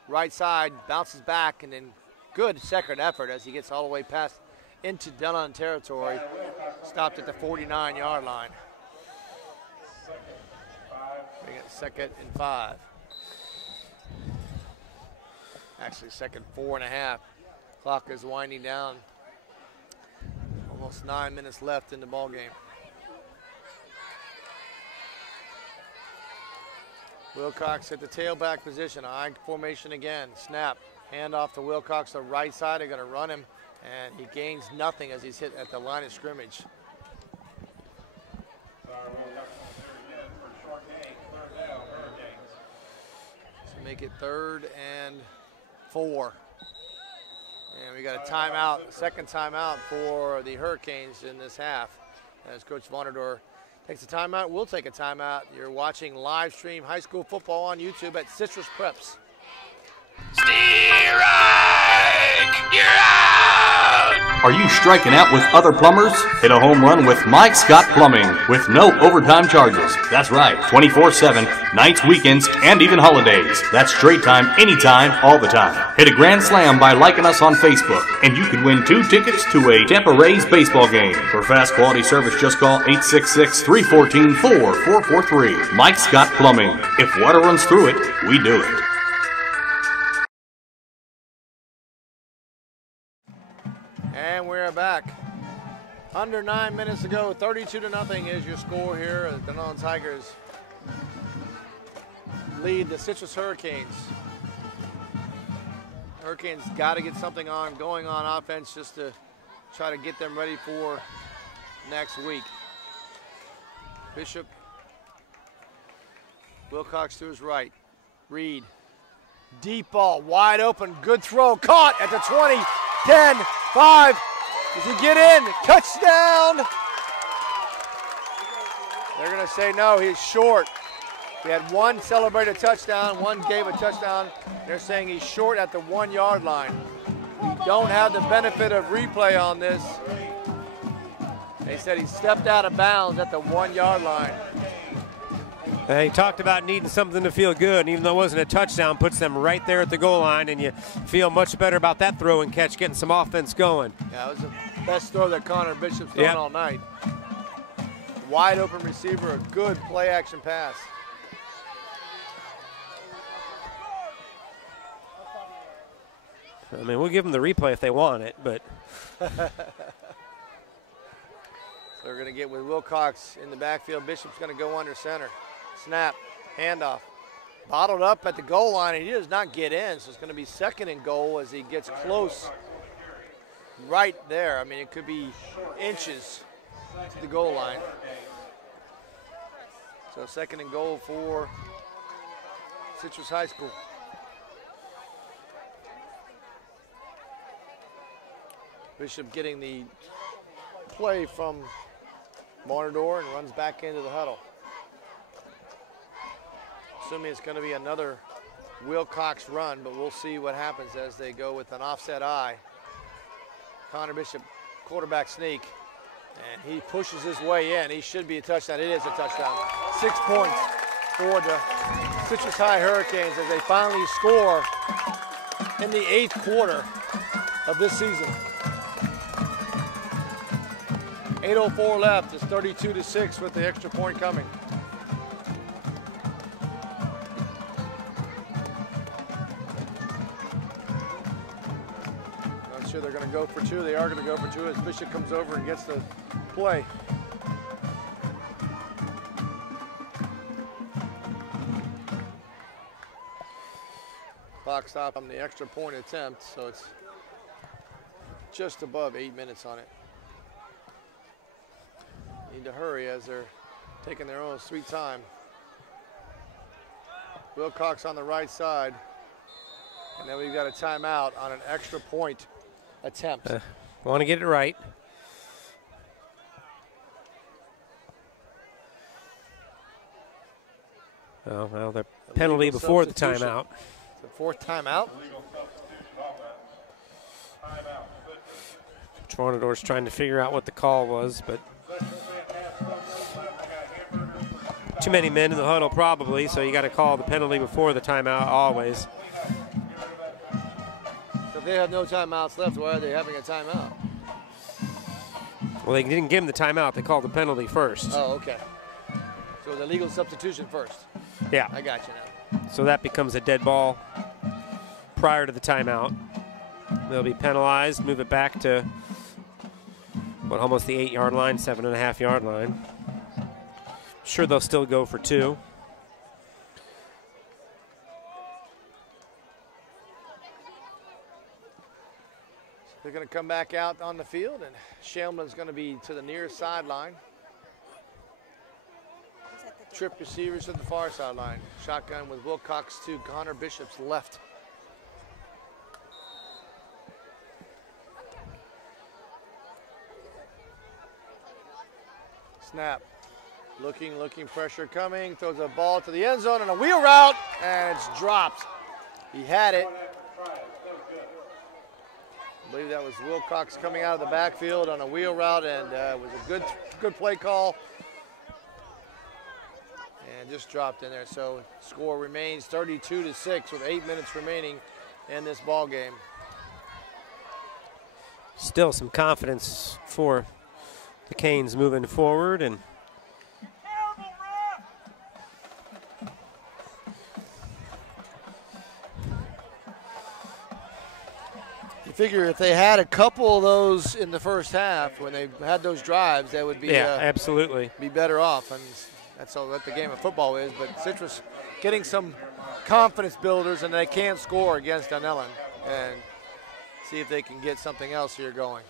right side, bounces back, and then good second effort as he gets all the way past into Dunn territory. Stopped at the 49-yard line. We got 2nd and 5. Actually, 2nd 4.5. Clock is winding down. Almost 9 minutes left in the ball game. Wilcox at the tailback position. I formation again. Snap. Hand off to Wilcox, the right side. They're going to run him, and he gains nothing as he's hit at the line of scrimmage. So make it 3rd and 4. And we got a timeout, a second timeout for the Hurricanes in this half. As Coach Vonador takes a timeout, we'll take a timeout. You're watching live stream high school football on YouTube at Citrus Preps. You're out! Are you striking out with other plumbers? Hit a home run with Mike Scott Plumbing with no overtime charges. That's right, 24/7, nights, weekends, and even holidays. That's straight time, anytime, all the time. Hit a grand slam by liking us on Facebook, and you could win 2 tickets to a Tampa Rays baseball game. For fast quality service, just call 866-314-4443. Mike Scott Plumbing. If water runs through it, we do it. And we're back. Under 9 minutes to go, 32-0 is your score here. The Dunn Tigers lead the Citrus Hurricanes. Hurricanes got to get something going on offense just to try to get them ready for next week. Bishop. Wilcox to his right. Reed. Deep ball, wide open, good throw, caught at the 20, 10, 5. Does he get in? Touchdown! They're going to say no, he's short. We had one celebrated touchdown, one gave a touchdown. They're saying he's short at the 1-yard line. We don't have the benefit of replay on this. They said he stepped out of bounds at the 1-yard line. He talked about needing something to feel good, and even though it wasn't a touchdown, puts them right there at the goal line, and you feel much better about that throw and catch, getting some offense going. Yeah, it was the best throw that Connor Bishop's done all night. Wide open receiver, a good play action pass. I mean, we'll give them the replay if they want it, but. So they're going to get with Wilcox in the backfield. Bishop's going to go under center. Snap, handoff. Bottled up at the goal line, and he does not get in, so it's going to be 2nd and goal as he gets close right there. I mean, it could be inches to the goal line. So 2nd and goal for Citrus High School. Bishop getting the play from Vonador and runs back into the huddle. Assuming it's going to be another Wilcox run, but we'll see what happens as they go with an offset eye. Connor Bishop, quarterback sneak, and he pushes his way in. He should be a touchdown. It is a touchdown. 6 points for the Citrus High Hurricanes as they finally score in the 8th quarter of this season. 8:04 left. It's 32-6 with the extra point coming. Not sure they're going to go for 2. They are going to go for 2 as Bishop comes over and gets the play. Clock stop on the extra point attempt, so it's just above 8 minutes on it. Need to hurry as they're taking their own sweet time. Wilcox on the right side. And then we've got a timeout on an extra point attempt. Want to get it right. Oh, well, the penalty before the timeout. The fourth timeout. Tornador's trying to figure out what the call was, but too many men in the huddle probably, so you got to call the penalty before the timeout always. So if they have no timeouts left, why are they having a timeout? Well, they didn't give him the timeout. They called the penalty first. Oh, okay. So the legal substitution first. Yeah. I got you now. So that becomes a dead ball prior to the timeout. They'll be penalized, move it back to almost the 8-yard line, 7.5-yard line. Sure, they'll still go for 2. They're going to come back out on the field, and Shamlin's going to be to the near sideline. Trip receivers to the far sideline. Shotgun with Wilcox to Connor Bishop's left. Snap. Looking, pressure coming. Throws a ball to the end zone on a wheel route, and it's dropped. He had it. I believe that was Wilcox coming out of the backfield on a wheel route, and it was a good play call. And just dropped in there. So score remains 32-6 with 8 minutes remaining in this ball game. Still some confidence for the Canes moving forward, and you figure if they had a couple of those in the first half when they had those drives, that would be absolutely be better off. And that's all what the game of football is. But Citrus getting some confidence builders, and they can score against Dunellen and see if they can get something else here going.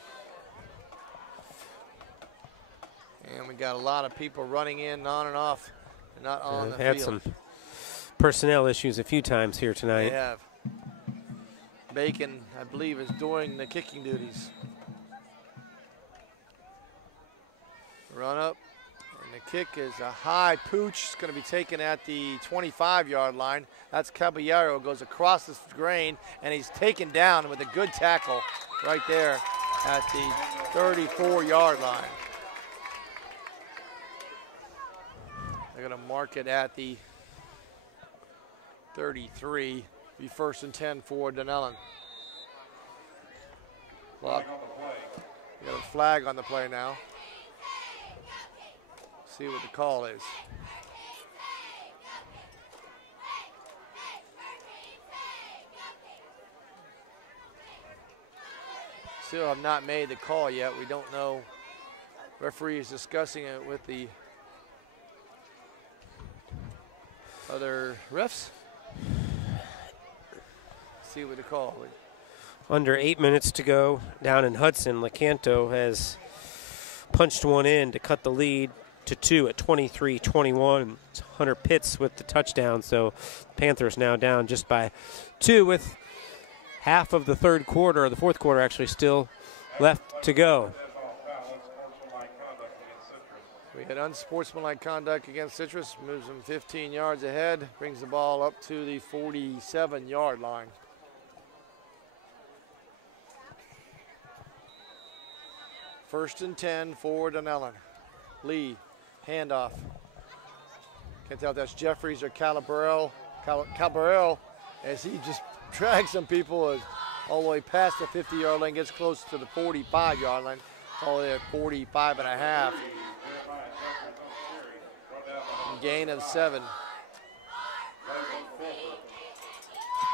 And we got a lot of people running in on and off, and not on the field. Had some personnel issues a few times here tonight. They have. Bacon, I believe, is doing the kicking duties. Run up, and the kick is a high pooch. It's going to be taken at the 25-yard line. That's Caballero, goes across the grain, and he's taken down with a good tackle right there at the 34-yard line. They're going to mark it at the 33. Be 1st and 10 for Dunellen. Clock. We got a flag on the play now. See what the call is. Still have not made the call yet. We don't know. Referee is discussing it with the other refs. See what the call is. Under 8 minutes to go down in Hudson, Lecanto has punched one in to cut the lead to 2 at 23-21. Hunter Pitts with the touchdown, so Panthers now down just by 2 with half of the third quarter, or the fourth quarter actually still left to go. We had unsportsmanlike conduct against Citrus, moves them 15 yards ahead, brings the ball up to the 47-yard line. First and 10 for Dunellen. Lee, handoff. Can't tell if that's Jeffries or Caballero. Caballero, as he just drags some people all the way past the 50-yard line, gets close to the 45-yard line, all the way at 45.5. Gain of 7.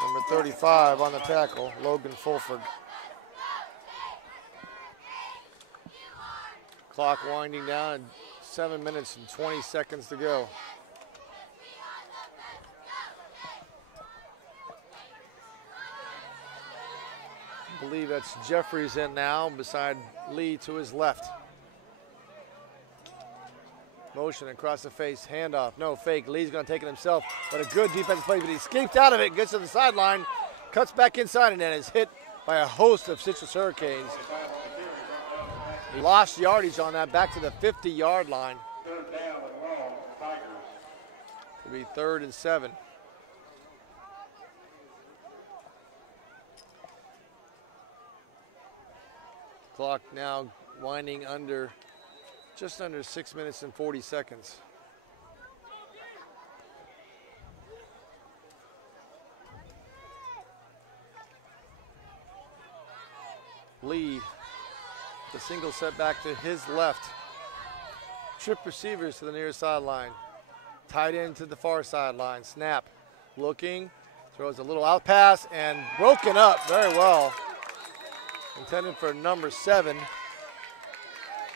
Number 35 on the tackle, Logan Fulford. Clock winding down, and 7 minutes and 20 seconds to go. I believe that's Jeffries in now, beside Lee to his left. Motion across the face, handoff, no fake. Lee's going to take it himself, but a good defensive play, but he escaped out of it, gets to the sideline, cuts back inside and then is hit by a host of Citrus Hurricanes. He lost yardage on that, back to the 50-yard line. Third down and long, Tigers. It'll be 3rd and 7. Clock now winding under, just under 6 minutes and 40 seconds. Lee, the single set back to his left. Trip receivers to the near sideline. Tight end to the far sideline. Snap, looking, throws a little out pass and broken up very well. Intended for number 7.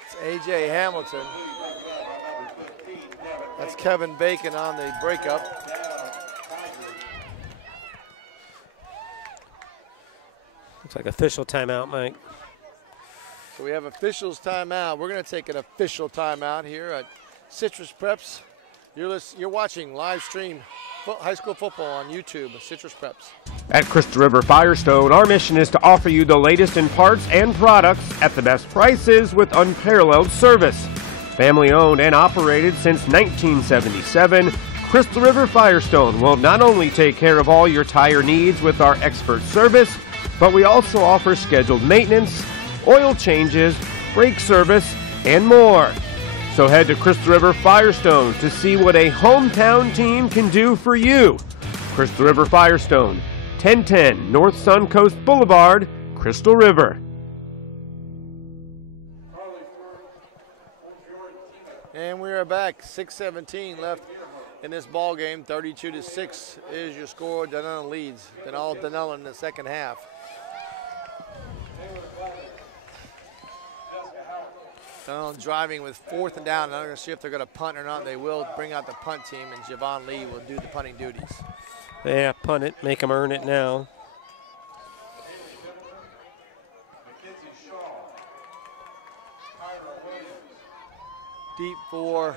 It's A.J. Hamilton. That's Kevin Bacon on the breakup. Looks like official timeout, Mike. So we have officials timeout. We're going to take an official timeout here at Citrus Preps. You're watching live stream high school football on YouTube, Citrus Preps. At Crystal River Firestone, our mission is to offer you the latest in parts and products at the best prices with unparalleled service. Family owned and operated since 1977, Crystal River Firestone will not only take care of all your tire needs with our expert service, but we also offer scheduled maintenance, oil changes, brake service, and more. So head to Crystal River Firestone to see what a hometown team can do for you. Crystal River Firestone, 1010 North Suncoast Boulevard, Crystal River. And we are back. 6:17 left in this ball game. 32-6 is your score. Dunellen leads. Dunellen in the second half. Dunellen driving with 4th and down. I'm going to see if they're going to punt or not. They will bring out the punt team, and Javon Lee will do the punting duties. Yeah, punt it, make them earn it now. Deep for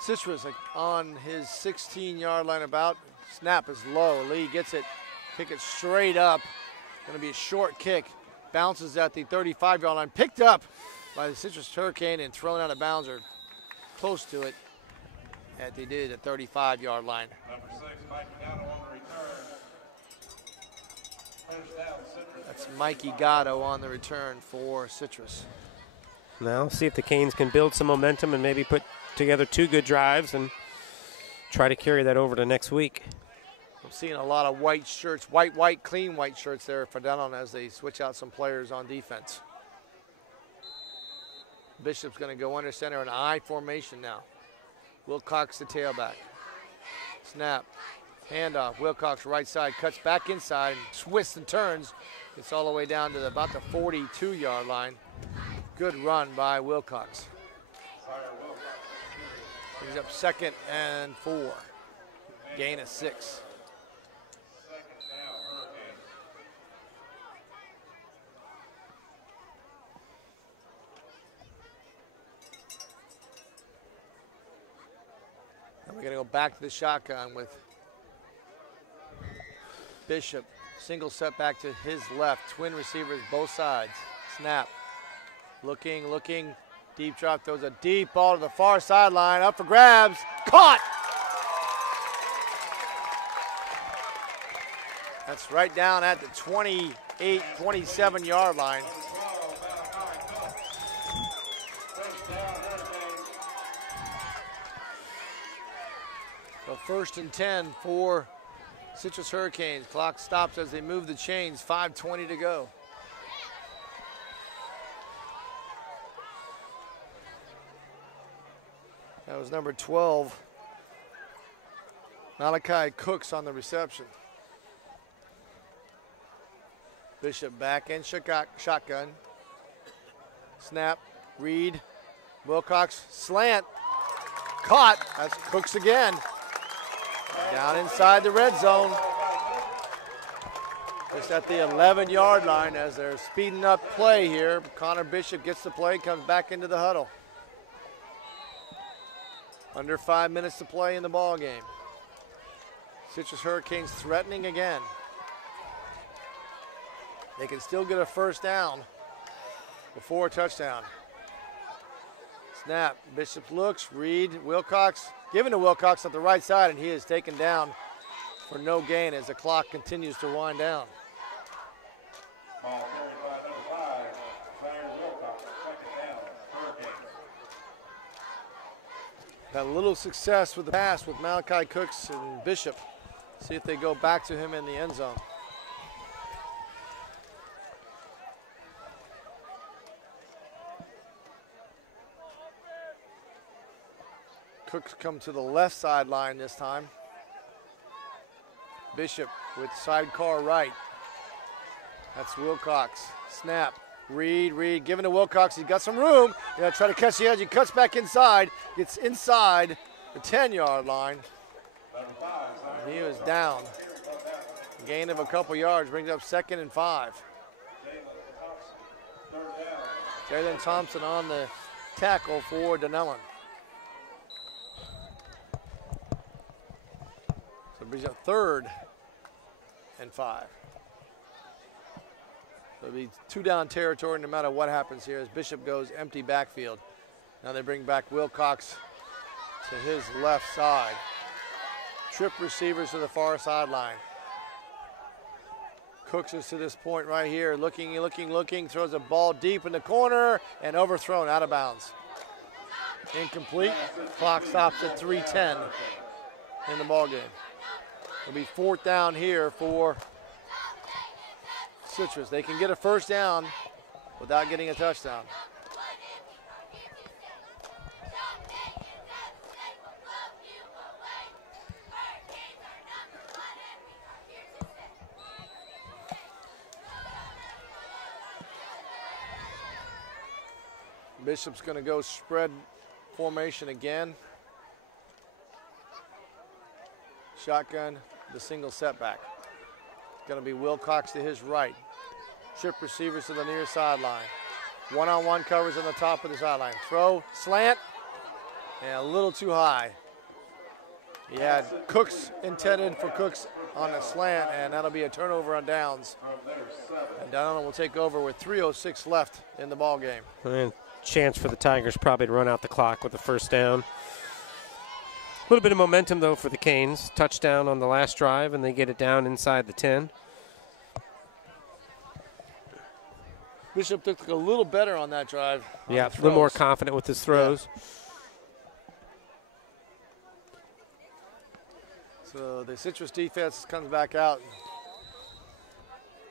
Citrus, like on his 16-yard line about. Snap is low. Lee gets it, kick it straight up. Going to be a short kick. Bounces at the 35-yard line. Picked up by the Citrus Hurricane and thrown out of bounds or close to it as they did at the 35-yard line. Number 6, Mikey Gatto on the return. First down, Citrus. That's Mikey Gatto on the return for Citrus. Now, see if the Canes can build some momentum and maybe put together 2 good drives and try to carry that over to next week. I'm seeing a lot of white shirts, white, clean white shirts there for Dunellen as they switch out some players on defense. Bishop's going to go under center in I formation now. Wilcox the tailback. Snap, handoff. Wilcox right side, cuts back inside, twists and turns. Gets all the way down to about the 42-yard line. Good run by Wilcox. He's up 2nd and 4. Gain of 6. And we're going to go back to the shotgun with Bishop. Single set back to his left. Twin receivers both sides. Snap. Looking. Deep drop, throws a deep ball to the far sideline. Up for grabs. Caught! That's right down at the 28, 27-yard line. So 1st and 10 for Citrus Hurricanes. Clock stops as they move the chains. 5:20 to go. That was number 12, Malachi Cooks on the reception. Bishop back in shotgun. Snap, Reed, Wilcox, slant, caught. That's Cooks again. Down inside the red zone. Just at the 11-yard line as they're speeding up play here. Connor Bishop gets the play, comes back into the huddle. Under 5 minutes to play in the ball game. Citrus Hurricanes threatening again. They can still get a first down before a touchdown. Snap. Bishop looks. Reed. Wilcox. Given to Wilcox on the right side, and he is taken down for no gain as the clock continues to wind down. Ball carried by number 5, Zaire Wilcox, second down, Hurricanes. Had a little success with the pass with Malachi Cooks and Bishop. See if they go back to him in the end zone. Cooks come to the left sideline this time. Bishop with sidecar right. That's Wilcox. Snap. Reed giving to Wilcox. He's got some room. He's gonna try to catch the edge. He cuts back inside. Gets inside the 10-yard line. And he was down. Gain of a couple yards brings up 2nd and 5. Jalen Thompson on the tackle for Dunellen. So it brings up 3rd and 5. So it'll be 2-down territory no matter what happens here as Bishop goes empty backfield. Now they bring back Wilcox to his left side. Trip receivers to the far sideline. Cooks is to this point right here, looking, throws a ball deep in the corner and overthrown out of bounds. Incomplete. Clock stops at 3:10 in the ball game. It'll be 4th down here for Citrus. They can get a first down without getting a touchdown. Bishop's going to go spread formation again. Shotgun, the single setback. It's going to be Wilcox to his right. Trip receivers to the near sideline. One-on-one covers on the top of the sideline. Throw, slant, and a little too high. He had Cooks intended for Cooks on a slant, and that'll be a turnover on downs. And Dunellen will take over with 3:06 left in the ball game. And chance for the Tigers probably to run out the clock with the first down. A little bit of momentum, though, for the Canes. Touchdown on the last drive, and they get it down inside the 10. Bishop looked a little better on that drive. Yeah, a little more confident with his throws. Yeah. So the Citrus defense comes back out.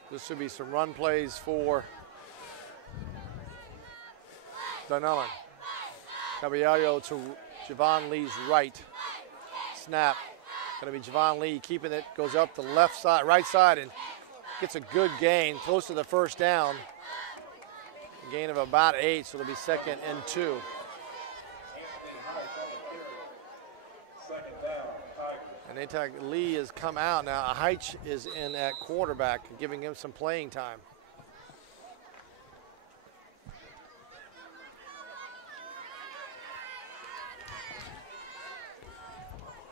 This should be some run plays for Dunellen. Caballero to Javon Lee's right. Snap. Going to be Javon Lee keeping it. Goes up the left side, right side, and gets a good gain close to the first down. A gain of about 8, so it'll be 2nd and 2. And Atag Lee has come out now. Heitch is in at quarterback, giving him some playing time.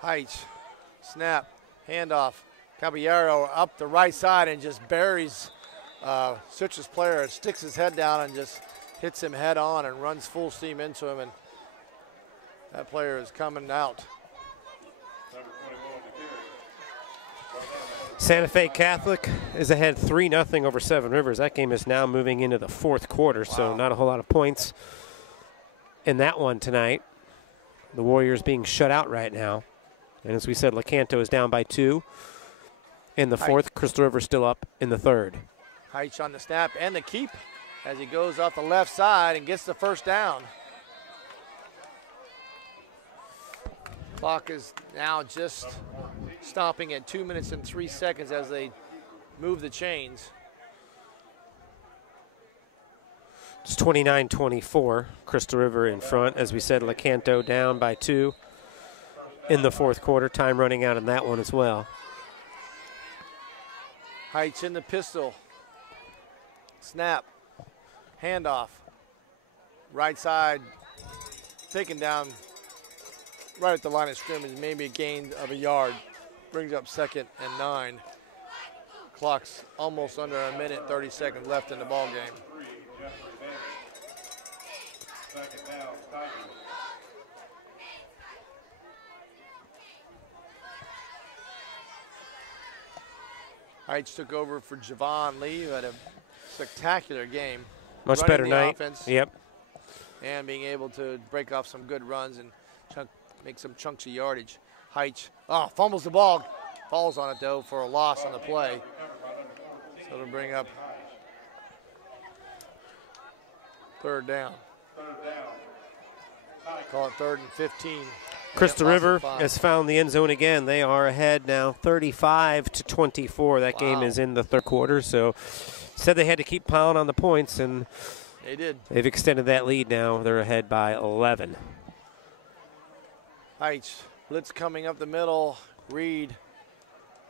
Heitch, snap, handoff. Caballero up the right side and just buries Citrus player, sticks his head down and just hits him head on and runs full steam into him, and that player is coming out. Santa Fe Catholic is ahead 3-0 over Seven Rivers. That game is now moving into the 4th quarter, so not a whole lot of points in that one tonight. The Warriors being shut out right now. And as we said, LeCanto is down by 2 in the 4th. Crystal River still up in the 3rd. Heitch on the snap and the keep as he goes off the left side and gets the first down. Clock is now just stopping at 2 minutes and 3 seconds as they move the chains. It's 29-24. Crystal River in front. As we said, LeCanto down by 2 in the 4th quarter. Time running out in that one as well. Heitch in the pistol. Snap. Handoff. Right side. Taken down right at the line of scrimmage. Maybe a gain of a yard. Brings up 2nd and 9. Clock's almost under a minute, 30 seconds left in the ball game. Second down, Tigers. Heights took over for Javon Lee, who had a spectacular game. Much Running better the night. Offense, Yep. and being able to break off some good runs and make some chunks of yardage. Heights, fumbles the ball, falls on it though for a loss on the play. So it'll bring up third down. Call it 3rd and 15. Crystal Yeah, River five. has found the end zone again. They are ahead now 35-24. That game is in the third quarter, so said they had to keep piling on the points, and They did. they've extended that lead now. They're ahead by 11. Heights, blitz coming up the middle. Reed,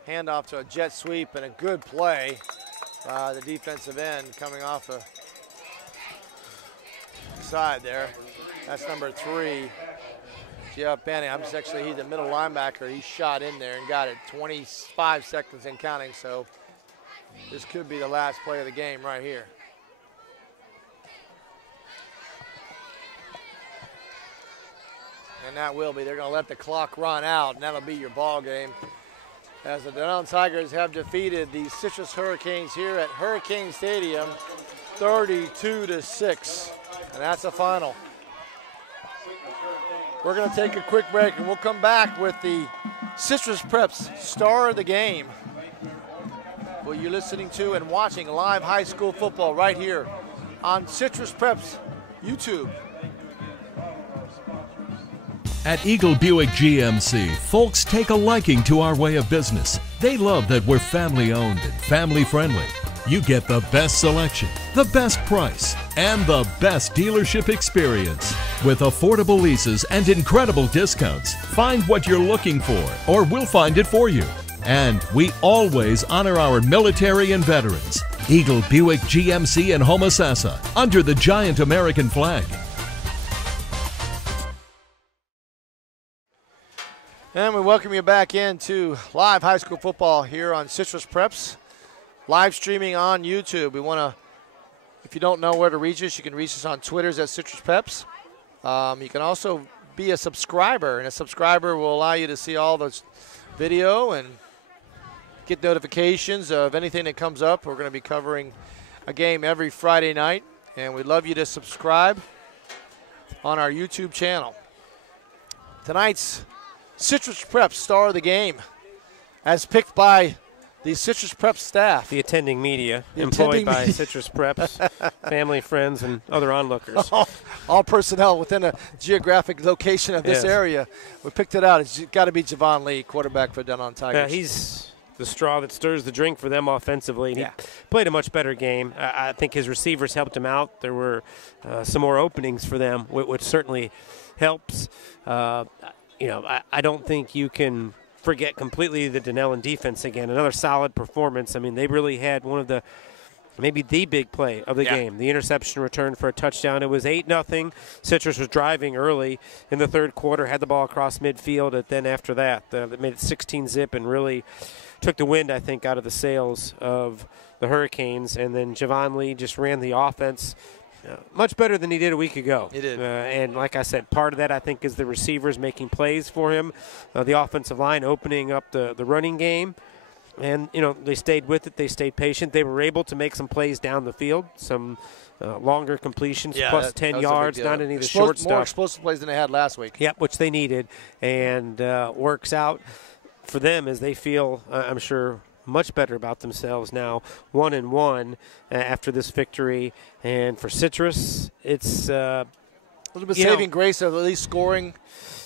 handoff to a jet sweep and a good play by the defensive end coming off the side there. That's number 3. Jeff Banning. He's the middle linebacker. He shot in there and got it. 25 seconds and counting, so this could be the last play of the game right here. And that will be. They're going to let the clock run out, and that'll be your ball game. As the Denellen Tigers have defeated the Citrus Hurricanes here at Hurricane Stadium, 32-6, and that's the final. We're going to take a quick break, and we'll come back with the Citrus Preps Star of the Game. Well, you're listening to and watching live high school football right here on Citrus Preps YouTube. At Eagle Buick GMC, folks take a liking to our way of business. They love that we're family owned and family friendly. You get the best selection, the best price, and the best dealership experience. With affordable leases and incredible discounts, find what you're looking for, or we'll find it for you. And we always honor our military and veterans. Eagle Buick GMC in Homosassa, under the giant American flag. And we welcome you back into live high school football here on Citrus Preps, live streaming on YouTube. We want to, if you don't know where to reach us, you can reach us on Twitter's at Citrus Preps. You can also be a subscriber, and a subscriber will allow you to see all the video and get notifications of anything that comes up. We're going to be covering a game every Friday night, and we'd love you to subscribe on our YouTube channel. Tonight's Citrus Preps Star of the Game, as picked by the Citrus Preps staff. The attending media, employed by Citrus Preps, family, friends, and other onlookers. All personnel within a geographic location of this area. We picked it out. It's got to be Javon Lee, quarterback for Denellen Tigers. He's the straw that stirs the drink for them offensively. He played a much better game. I think his receivers helped him out. There were some more openings for them, which certainly helps. I don't think you can forget completely the Denellen defense again. Another solid performance. I mean, they really had one of maybe the big play of the game. The interception return for a touchdown. It was 8-0. Citrus was driving early in the third quarter, had the ball across midfield, and then after that, they made it 16-zip and really took the wind, I think, out of the sails of the Hurricanes. And then Javon Lee just ran the offense much better than he did a week ago. He did. And like I said, part of that, I think, is the receivers making plays for him, the offensive line opening up the running game. And, they stayed with it. They stayed patient. They were able to make some plays down the field, some longer completions, plus 10 yards, not any of the short stuff. More explosive plays than they had last week. Yep, which they needed, and works out for them as they feel, I'm sure, much better about themselves now, 1-1 after this victory. And for Citrus, it's a little bit saving grace of at least scoring,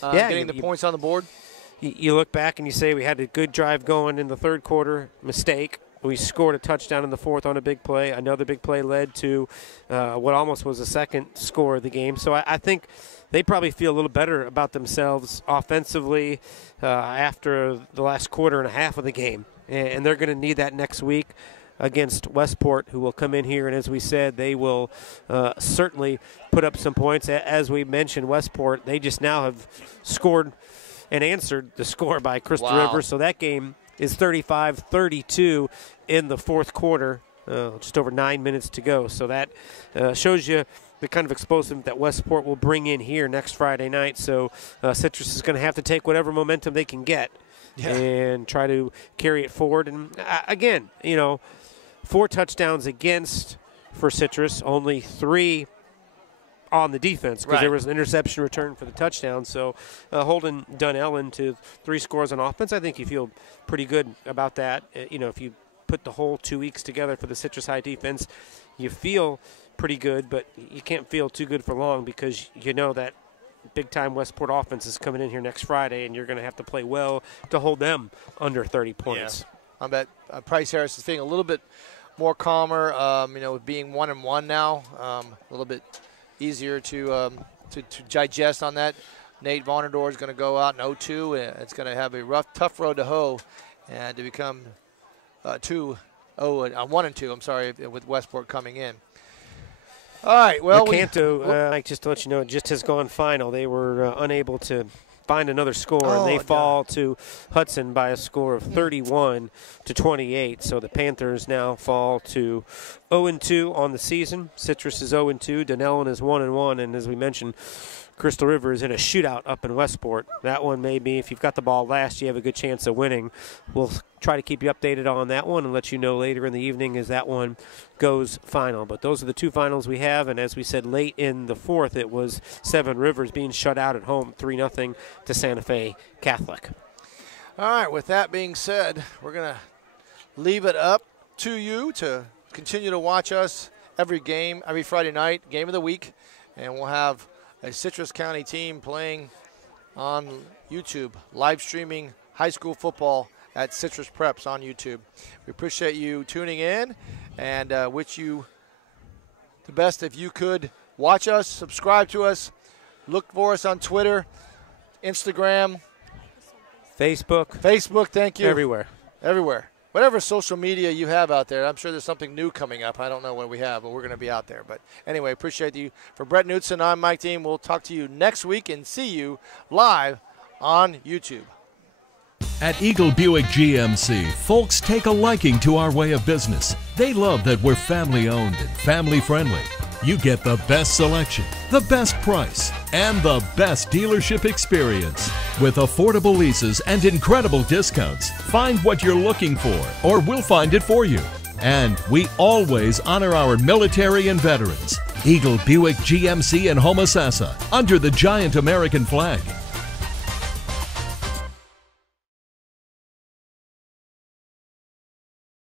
getting the points on the board. You look back and you say we had a good drive going in the third quarter, mistake. We scored a touchdown in the fourth on a big play. Another big play led to what almost was a second score of the game. So I think they probably feel a little better about themselves offensively after the last quarter and a half of the game. And they're going to need that next week against Westport, who will come in here. And as we said, they will certainly put up some points. As we mentioned, Westport, they just now have scored and answered the score by Crystal River. So that game is 35-32. in the fourth quarter, just over 9 minutes to go. So that shows you the kind of explosive that Westport will bring in here next Friday night. So Citrus is going to have to take whatever momentum they can get and try to carry it forward. And again, 4 touchdowns against for Citrus, only 3 on the defense because there was an interception return for the touchdown. So holding Dunellen to 3 scores on offense, I think you feel pretty good about that. If you put the whole 2 weeks together for the Citrus High defense, you feel pretty good, but you can't feel too good for long because you know that big-time Westport offense is coming in here next Friday, and you're going to have to play well to hold them under 30 points. Yeah. I bet Price Harris is feeling a little bit more calmer, with being 1-1 now, a little bit easier to digest on that. Nate Vonador is going to go out in 0-2. It's going to have a tough road to hoe and to become 1-2. I'm sorry, with Westport coming in. All right, well, Canto, Mike, just to let you know, it just has gone final. They were unable to find another score, and they fall to Hudson by a score of 31-28. So the Panthers now fall to 0-2 on the season. Citrus is 0-2. Dunellen is 1-1, and as we mentioned, Crystal River is in a shootout up in Westport. That one may be, if you've got the ball last, you have a good chance of winning. We'll try to keep you updated on that one and let you know later in the evening as that one goes final. But those are the 2 finals we have, and as we said, late in the fourth, it was Seven Rivers being shut out at home 3-0 to Santa Fe Catholic. All right, with that being said, we're going to leave it up to you to continue to watch us every Friday night, game of the week, and we'll have a Citrus County team playing on YouTube, live streaming high school football at Citrus Preps on YouTube. We appreciate you tuning in and wish you the best. If you could watch us, subscribe to us, look for us on Twitter, Instagram, Facebook, thank you. Everywhere. Whatever social media you have out there, I'm sure there's something new coming up. I don't know what we have, but we're going to be out there. But anyway, appreciate you. For Brett Knutson, I'm Mike Dean. We'll talk to you next week and see you live on YouTube. At Eagle Buick GMC, folks take a liking to our way of business. They love that we're family-owned and family-friendly. You get the best selection, the best price, and the best dealership experience. With affordable leases and incredible discounts, find what you're looking for, or we'll find it for you. And we always honor our military and veterans. Eagle Buick GMC in Homosassa, under the giant American flag.